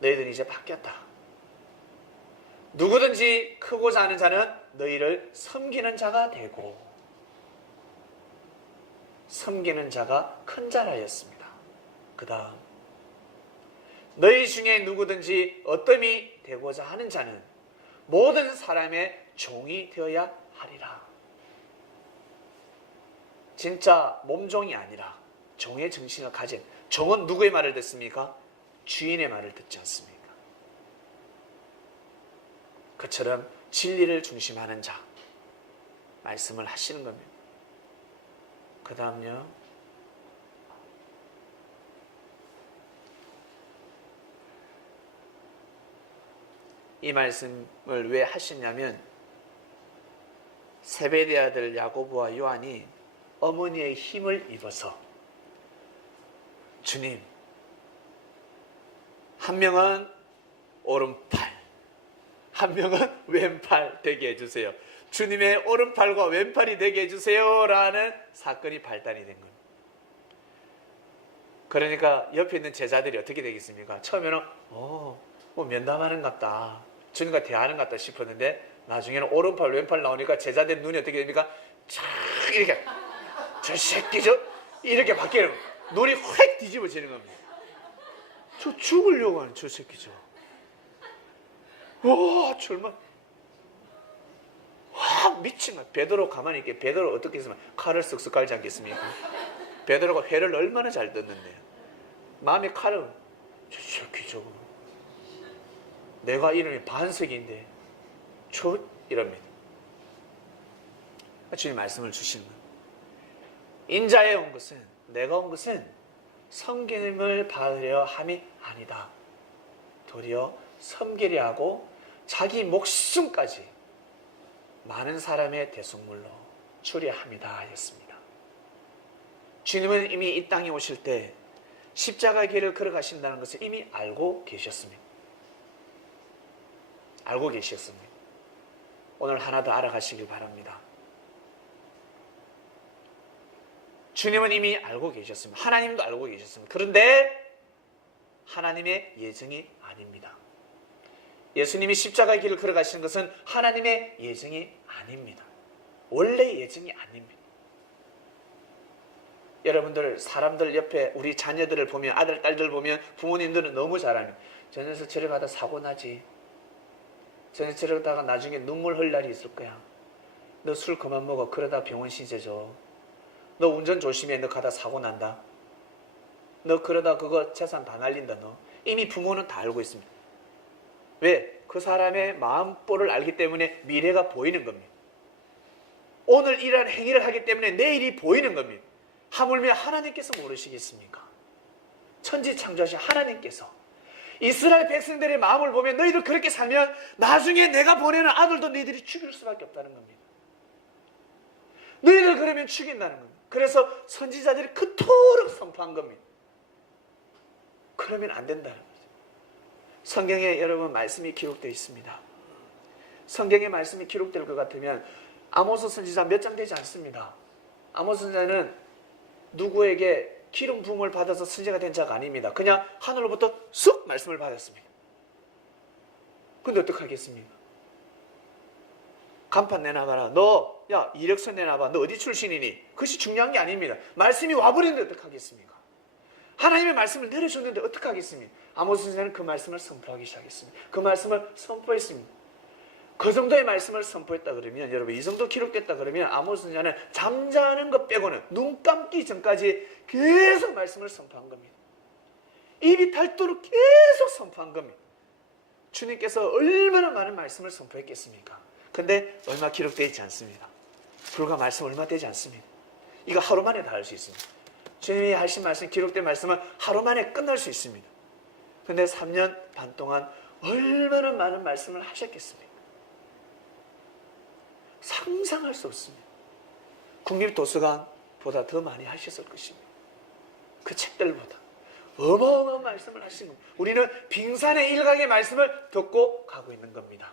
너희들은 이제 바뀌었다. 누구든지 크고자 하는 자는 너희를 섬기는 자가 되고, 섬기는 자가 큰 자라였습니다. 그 다음, 너희 중에 누구든지 어떠함이 되고자 하는 자는 모든 사람의 종이 되어야 하리라. 진짜 몸종이 아니라 종의 정신을 가진, 종은 누구의 말을 듣습니까? 주인의 말을 듣지 않습니까? 그처럼 진리를 중심하는 자 말씀을 하시는 겁니다. 그 다음요, 이 말씀을 왜 하시냐면 세베대 아들 야고보와 요한이 어머니의 힘을 입어서, 주님, 한 명은 오른팔, 한 명은 왼팔 되게 해주세요. 주님의 오른팔과 왼팔이 되게 해주세요 라는 사건이 발단이 된 겁니다. 그러니까 옆에 있는 제자들이 어떻게 되겠습니까? 처음에는 뭐 면담하는 것 같다, 주님과 대화하는 것 같다 싶었는데 나중에는 오른팔 왼팔 나오니까 제자들 눈이 어떻게 됩니까? 쫙 이렇게, 저 새끼 저 이렇게 바뀌는 거예요. 눈이 확 뒤집어지는 겁니다. 저 죽으려고 하는 저 새끼 저. 와 정말 확 미친 거야. 베드로 가만히 있게, 베드로 어떻게 했으면 칼을 쓱쓱 갈지 않겠습니까? 베드로가 회를 얼마나 잘 떴는데 마음의 칼은 저 새끼 저거, 내가 이름이 반석인데 저 이럽니다. 주님 말씀을 주시는 거예요. 인자에 온 것은, 내가 온 것은 섬김을 받으려 함이 아니다. 도리어 섬기려 하고 자기 목숨까지 많은 사람의 대속물로 주려 함이다 하였습니다. 주님은 이미 이 땅에 오실 때 십자가의 길을 걸어가신다는 것을 이미 알고 계셨습니다. 알고 계셨습니다. 오늘 하나 더 알아가시길 바랍니다. 주님은 이미 알고 계셨습니다. 하나님도 알고 계셨습니다. 그런데 하나님의 예정이 아닙니다. 예수님이 십자가의 길을 걸어가시는 것은 하나님의 예정이 아닙니다. 원래 예정이 아닙니다. 여러분들, 사람들 옆에 우리 자녀들을 보면, 아들, 딸들 보면 부모님들은 너무 잘합니다. 저 녀석 저래 가다 사고 나지. 저 녀석 저래 가다가 나중에 눈물 흘릴 날이 있을 거야. 너 술 그만 먹어. 그러다 병원 신세 줘. 너 운전 조심해. 너 가다 사고 난다. 너 그러다 그거 재산 다 날린다. 너. 이미 부모는 다 알고 있습니다. 왜? 그 사람의 마음보를 알기 때문에 미래가 보이는 겁니다. 오늘 이러한 행위를 하기 때문에 내일이 보이는 겁니다. 하물며 하나님께서 모르시겠습니까? 천지 창조하신 하나님께서 이스라엘 백성들의 마음을 보면 너희들 그렇게 살면 나중에 내가 보내는 아들도 너희들이 죽일 수밖에 없다는 겁니다. 너희들 그러면 죽인다는 겁니다. 그래서 선지자들이 그토록 선포한 겁니다. 그러면 안 된다는 거죠. 성경에 여러분 말씀이 기록되어 있습니다. 성경에 말씀이 기록될 것 같으면 아모스 선지자 몇 장 되지 않습니다. 아모스 선지자는 누구에게 기름 부음을 받아서 선지자가 된 자가 아닙니다. 그냥 하늘로부터 쑥 말씀을 받았습니다. 근데 어떡하겠습니까? 간판 내놔봐라. 너, 야, 이력서 내놔봐. 너 어디 출신이니? 그것이 중요한 게 아닙니다. 말씀이 와버리는데 어떡하겠습니까? 하나님의 말씀을 내려줬는데 어떡하겠습니까? 아모스 선지자는 그 말씀을 선포하기 시작했습니다. 그 말씀을 선포했습니다. 그 정도의 말씀을 선포했다 그러면, 여러분 이 정도 기록됐다 그러면 아모스 선지자는 잠자는 것 빼고는 눈 감기 전까지 계속 말씀을 선포한 겁니다. 입이 닳도록 계속 선포한 겁니다. 주님께서 얼마나 많은 말씀을 선포했겠습니까? 근데 얼마 기록되어 있지 않습니다. 불과 말씀 얼마 되지 않습니다. 이거 하루 만에 다 할 수 있습니다. 주님이 하신 말씀, 기록된 말씀은 하루 만에 끝날 수 있습니다. 근데 3년 반 동안 얼마나 많은 말씀을 하셨겠습니까? 상상할 수 없습니다. 국립도서관보다 더 많이 하셨을 것입니다. 그 책들보다 어마어마한 말씀을 하신 겁니다. 우리는 빙산의 일각의 말씀을 듣고 가고 있는 겁니다.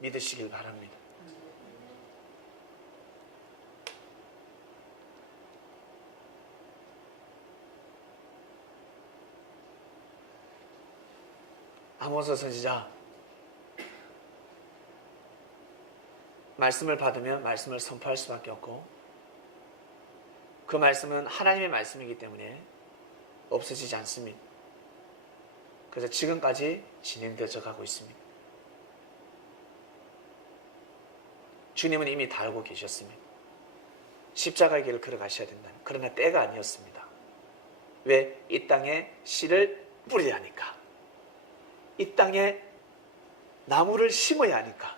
믿으시길 바랍니다. 아모스 선지자 말씀을 받으면 말씀을 선포할 수밖에 없고 그 말씀은 하나님의 말씀이기 때문에 없어지지 않습니다. 그래서 지금까지 진행되어져 가고 있습니다. 주님은 이미 다 알고 계셨습니다. 십자가의 길을 걸어가셔야 된다는, 그러나 때가 아니었습니다. 왜? 이 땅에 씨를 뿌려야 하니까, 이 땅에 나무를 심어야 하니까,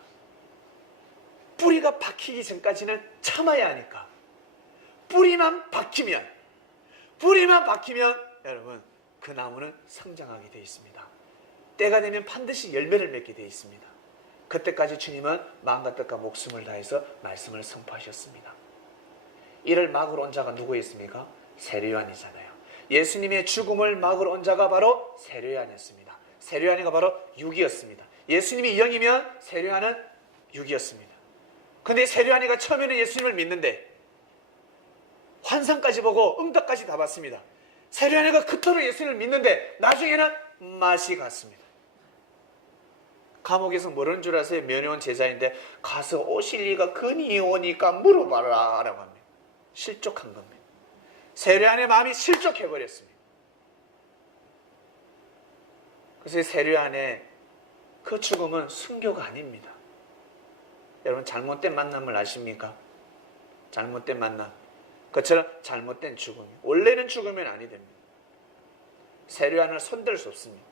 뿌리가 박히기 전까지는 참아야 하니까, 뿌리만 박히면 여러분 그 나무는 성장하게 되어 있습니다. 때가 되면 반드시 열매를 맺게 되어 있습니다. 그때까지 주님은 마음과 뜻과 목숨을 다해서 말씀을 선포하셨습니다. 이를 막으러 온 자가 누구였습니까? 세례요한이잖아요. 예수님의 죽음을 막으러 온 자가 바로 세례요한이었습니다. 세례요한이가 바로 육이었습니다. 예수님이 영이면 세례요한은 육이었습니다. 근데 세례요한이가 처음에는 예수님을 믿는데 환상까지 보고 응답까지 다 받습니다. 세례요한이가 그토록 예수님을 믿는데 나중에는 맛이 갔습니다. 감옥에서 모르는 줄 아세요? 면회 온 제자인데 가서 오실 리가 근이 오니까 물어봐라 라고 합니다. 실족한 겁니다. 세례요한의 마음이 실족해버렸습니다. 그래서 세례요한의 그 죽음은 순교가 아닙니다. 여러분 잘못된 만남을 아십니까? 잘못된 만남. 그처럼 잘못된 죽음이 원래는 죽으면 아니 됩니다. 세례요한을 손댈 수 없습니다.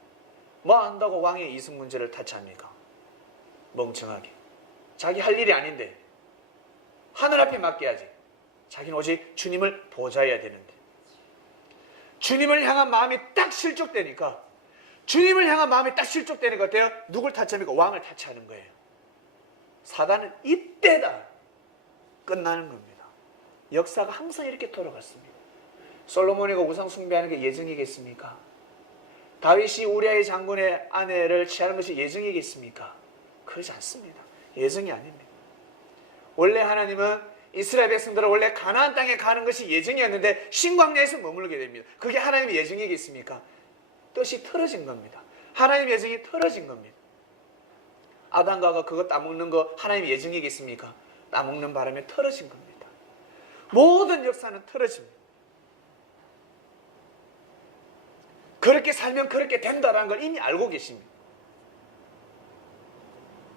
뭐 안다고 왕의 이승 문제를 타치합니까? 멍청하게. 자기 할 일이 아닌데 하늘 앞에 맡겨야지. 자기는 오직 주님을 보좌해야 되는데 주님을 향한 마음이 딱 실족되니까 어때요? 누굴 타치합니까? 왕을 타치하는 거예요. 사단은 이때다 끝나는 겁니다. 역사가 항상 이렇게 돌아갔습니다. 솔로몬이가 우상 숭배하는 게 예정이겠습니까? 다윗이 우리아의 장군의 아내를 취하는 것이 예정이겠습니까? 그렇지 않습니다. 예정이 아닙니다. 원래 하나님은 이스라엘 백성들은 원래 가나안 땅에 가는 것이 예정이었는데 신광야에서 머물게 됩니다. 그게 하나님의 예정이겠습니까? 뜻이 틀어진 겁니다. 하나님의 예정이 틀어진 겁니다. 아담과 하가 그거 따먹는 거 하나님의 예정이겠습니까? 따먹는 바람에 틀어진 겁니다. 모든 역사는 틀어집니다. 그렇게 살면 그렇게 된다는 걸 이미 알고 계십니다.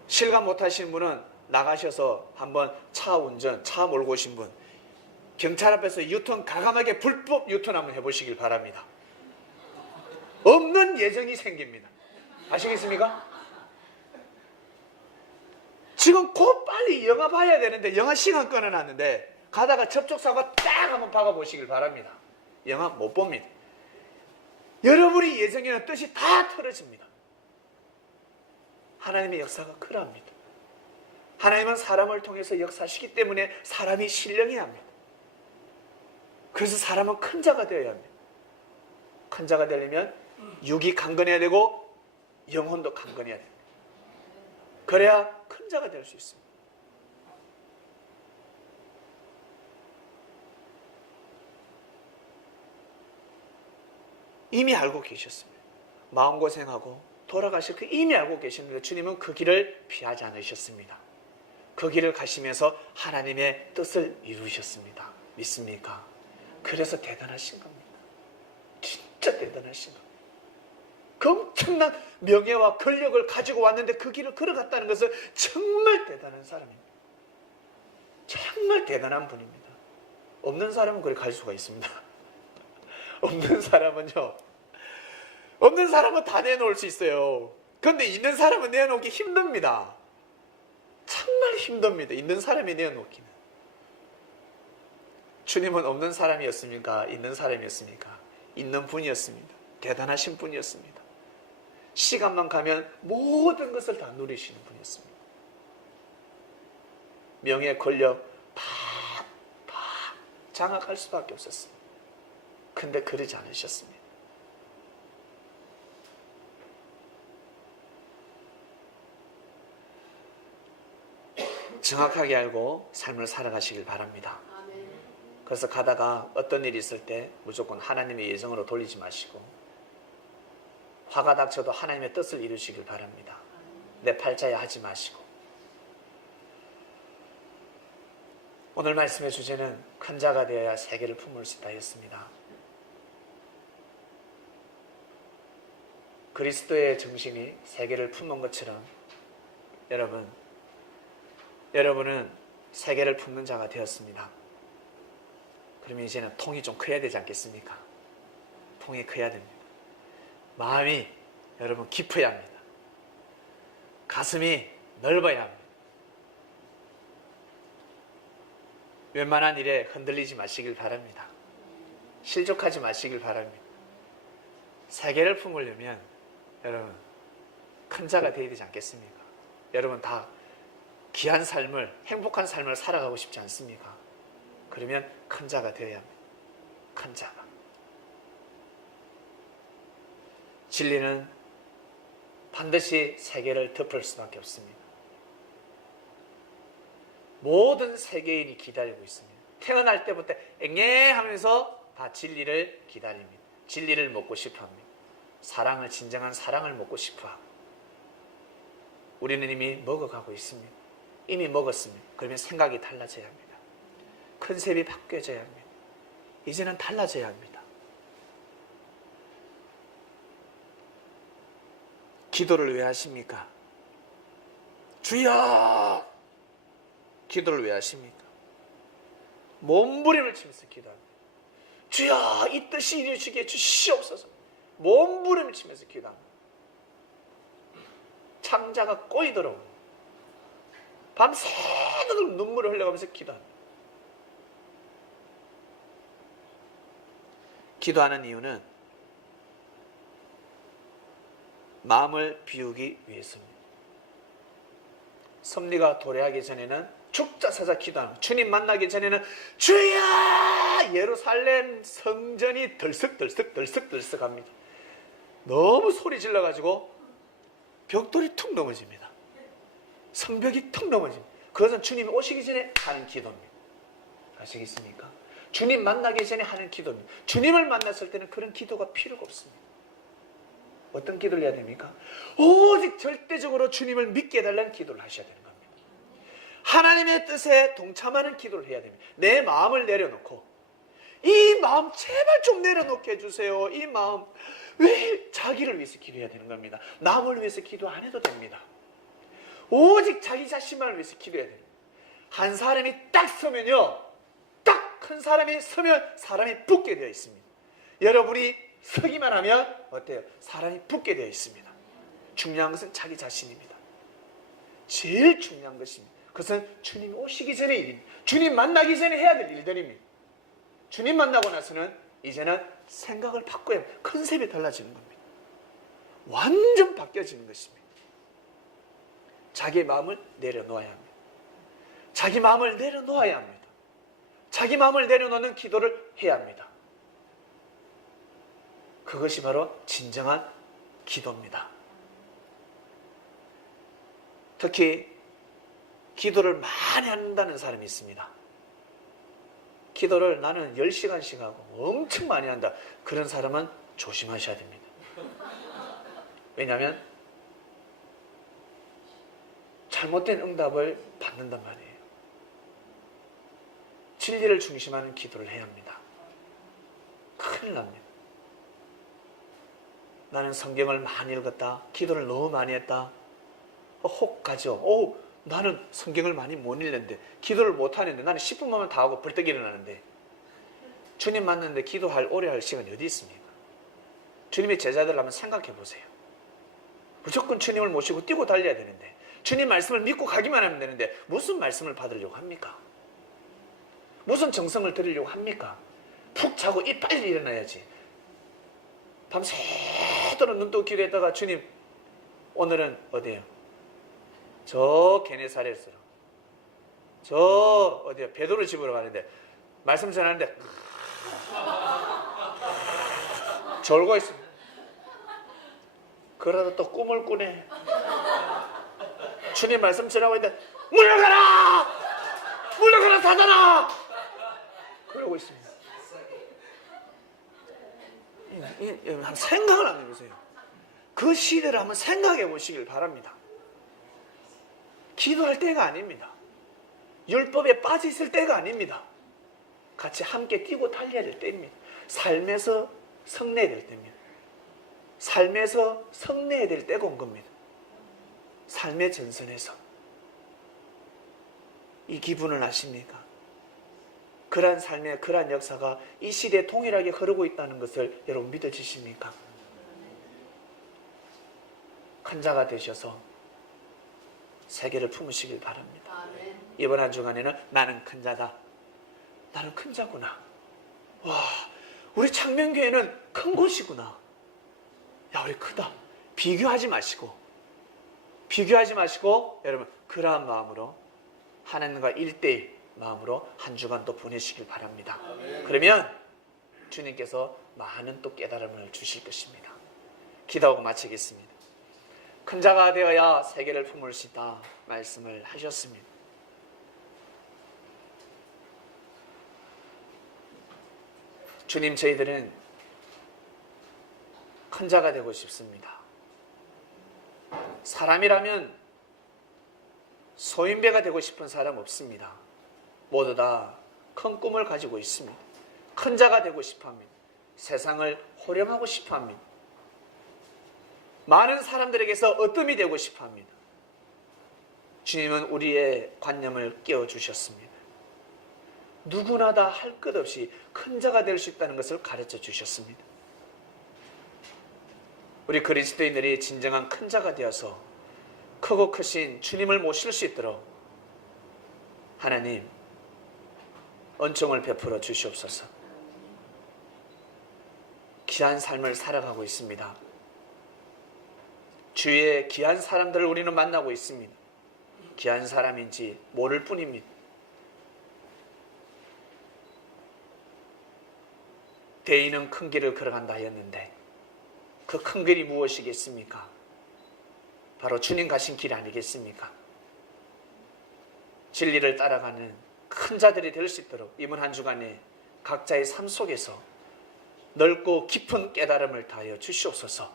실감 못하시는 분은 나가셔서 한번 차 몰고 오신 분 경찰 앞에서 유턴 가감하게 불법 유턴 한번 해보시길 바랍니다. 없는 예정이 생깁니다. 아시겠습니까? 지금 곧 빨리 영화 봐야 되는데 영화 시간 끊어놨는데 가다가 접촉사고가 딱 한번 박아보시길 바랍니다. 영화 못 봅니다. 여러분이 예정에는 뜻이 다 틀어집니다. 하나님의 역사가 그러합니다. 하나님은 사람을 통해서 역사하시기 때문에 사람이 신령해야 합니다. 그래서 사람은 큰 자가 되어야 합니다. 큰 자가 되려면 육이 강건해야 되고 영혼도 강건해야 됩니다. 그래야 큰 자가 될 수 있습니다. 이미 알고 계셨습니다. 마음고생하고 돌아가실 그 이미 알고 계시는데 주님은 그 길을 피하지 않으셨습니다. 그 길을 가시면서 하나님의 뜻을 이루셨습니다. 믿습니까? 그래서 대단하신 겁니다. 진짜 대단하신 겁니다. 그 엄청난 명예와 권력을 가지고 왔는데 그 길을 걸어갔다는 것은 정말 대단한 사람입니다. 정말 대단한 분입니다. 없는 사람은 그래 갈 수가 있습니다. 없는 사람은 다 내놓을 수 있어요. 그런데 있는 사람은 내놓기 힘듭니다. 정말 힘듭니다. 있는 사람이 내놓기는. 주님은 없는 사람이었습니까? 있는 사람이었습니까? 있는 분이었습니다. 대단하신 분이었습니다. 시간만 가면 모든 것을 다 누리시는 분이었습니다. 명예, 권력 다 장악할 수밖에 없었습니다. 근데 그러지 않으셨습니다. 정확하게 알고 삶을 살아가시길 바랍니다. 그래서 가다가 어떤 일이 있을 때 무조건 하나님의 예정으로 돌리지 마시고 화가 닥쳐도 하나님의 뜻을 이루시길 바랍니다. 내 팔자야 하지 마시고. 오늘 말씀의 주제는 큰 자가 되어야 세계를 품을 수 있다 였습니다. 그리스도의 정신이 세계를 품은 것처럼 여러분은 세계를 품는 자가 되었습니다. 그러면 이제는 통이 좀 커야 되지 않겠습니까? 통이 커야 됩니다. 마음이 여러분 깊어야 합니다. 가슴이 넓어야 합니다. 웬만한 일에 흔들리지 마시길 바랍니다. 실족하지 마시길 바랍니다. 세계를 품으려면 여러분 큰 자가 되어야 되지 않겠습니까? 여러분 다 귀한 삶을, 행복한 삶을 살아가고 싶지 않습니까? 그러면 큰 자가 되어야 합니다. 큰 자가. 진리는 반드시 세계를 덮을 수밖에 없습니다. 모든 세계인이 기다리고 있습니다. 태어날 때부터 앵앵하면서 다 진리를 기다립니다. 진리를 먹고 싶어합니다. 사랑을, 진정한 사랑을 먹고 싶어하고, 우리는 이미 먹어가고 있습니다. 이미 먹었습니다. 그러면 생각이 달라져야 합니다. 컨셉이 바뀌어져야 합니다. 이제는 달라져야 합니다. 기도를 왜 하십니까? 주여! 기도를 왜 하십니까? 몸부림을 치면서 기도합니다. 주여, 이 뜻이 이루어지게 주시옵소서. 몸부림을 치면서 기도합니다. 창자가 꼬이도록 밤새도록 눈물을 흘려가면서 기도합니다. 기도하는 이유는 마음을 비우기 위해서입니다. 섭리가 도래하기 전에는 죽자사자 기도하는 거예요. 주님 만나기 전에는 주여! 예루살렘 성전이 덜썩덜썩합니다. 너무 소리 질러가지고 벽돌이 툭 넘어집니다. 성벽이 툭 넘어집니다. 그것은 주님이 오시기 전에 하는 기도입니다. 아시겠습니까? 주님 만나기 전에 하는 기도입니다. 주님을 만났을 때는 그런 기도가 필요가 없습니다. 어떤 기도를 해야 됩니까? 오직 절대적으로 주님을 믿게 해달라는 기도를 하셔야 되는 겁니다. 하나님의 뜻에 동참하는 기도를 해야 됩니다. 내 마음을 내려놓고, 이 마음 제발 좀 내려놓게 해주세요. 이 마음 왜 자기를 위해서 기도해야 되는 겁니다. 남을 위해서 기도 안 해도 됩니다. 오직 자기 자신만을 위해서 기도해야 됩니다. 한 사람이 딱 서면요, 딱 큰 사람이 서면 사람이 붙게 되어 있습니다. 여러분이 서기만 하면 어때요? 사람이 붙게 되어 있습니다. 중요한 것은 자기 자신입니다. 제일 중요한 것입니다. 그것은 주님 오시기 전의 일입니다. 주님 만나기 전에 해야 될 일들입니다. 주님 만나고 나서는 이제는 생각을 바꿔야 합니다. 컨셉이 달라지는 겁니다. 완전 바뀌어지는 것입니다. 자기의 마음을 내려놓아야 합니다. 자기 마음을 내려놓아야 합니다. 자기 마음을 내려놓는 기도를 해야 합니다. 그것이 바로 진정한 기도입니다. 특히 기도를 많이 한다는 사람이 있습니다. 기도를 나는 10시간씩 하고 엄청 많이 한다. 그런 사람은 조심하셔야 됩니다. 왜냐하면 잘못된 응답을 받는단 말이에요. 진리를 중심하는 기도를 해야 합니다. 큰일 납니다. 나는 성경을 많이 읽었다. 기도를 너무 많이 했다. 혹 가죠. 나는 성경을 많이 못 읽는데, 기도를 못 하는데, 나는 10분만 다 하고 벌떡 일어나는데, 주님 만났는데 오래 할 시간이 어디 있습니까? 주님의 제자들 한번 생각해 보세요. 무조건 주님을 모시고 뛰고 달려야 되는데, 주님 말씀을 믿고 가기만 하면 되는데, 무슨 말씀을 받으려고 합니까? 무슨 정성을 들으려고 합니까? 푹 자고 빨리 일어나야지. 밤새도록 눈 뜨고 기도했다가 주님, 오늘은 어디에요? 저 게네사렛으로, 저 어디야, 베드로 집으로 가는데 말씀 전하는데 졸고 있습니다. 그러다 또 꿈을 꾸네. 주님 말씀 전하고 있는데 물러가라! 물러가라 사단아! 그러고 있습니다. 한번 생각을 한번 해보세요. 그 시대를 한번 생각해 보시길 바랍니다. 기도할 때가 아닙니다. 율법에 빠져 있을 때가 아닙니다. 같이 함께 뛰고 달려야 될 때입니다. 삶에서 성내야 될 때입니다. 삶에서 성내야 될 때가 온 겁니다. 삶의 전선에서. 이 기분을 아십니까? 그러한 삶의 그러한 역사가 이 시대에 동일하게 흐르고 있다는 것을 여러분 믿어지십니까? 큰 자가 되셔서 세계를 품으시길 바랍니다. 이번 한 주간에는 나는 큰 자다. 나는 큰 자구나. 와, 우리 창명교회는 큰 곳이구나. 야, 우리 크다. 비교하지 마시고 여러분 그러한 마음으로 하나님과 1대1 마음으로 한 주간 또 보내시길 바랍니다. 그러면 주님께서 많은 또 깨달음을 주실 것입니다. 기도하고 마치겠습니다. 큰 자가 되어야 세계를 품을 수 있다 말씀을 하셨습니다. 주님, 저희들은 큰 자가 되고 싶습니다. 사람이라면 소인배가 되고 싶은 사람 없습니다. 모두 다 큰 꿈을 가지고 있습니다. 큰 자가 되고 싶어 합니다. 세상을 호령하고 싶어 합니다. 많은 사람들에게서 어뜸이 되고 싶어 합니다. 주님은 우리의 관념을 깨워주셨습니다. 누구나 다 할 것 없이 큰 자가 될 수 있다는 것을 가르쳐 주셨습니다. 우리 그리스도인들이 진정한 큰 자가 되어서 크고 크신 주님을 모실 수 있도록 하나님 은총을 베풀어 주시옵소서. 귀한 삶을 살아가고 있습니다. 주위에 귀한 사람들을 우리는 만나고 있습니다. 귀한 사람인지 모를 뿐입니다. 대인은 큰 길을 걸어간다 하였는데 그 큰 길이 무엇이겠습니까? 바로 주님 가신 길 아니겠습니까? 진리를 따라가는 큰 자들이 될 수 있도록 이번 한 주간에 각자의 삶 속에서 넓고 깊은 깨달음을 다하여 주시옵소서.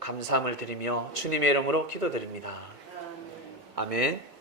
감사함을 드리며 주님의 이름으로 기도드립니다. 아멘.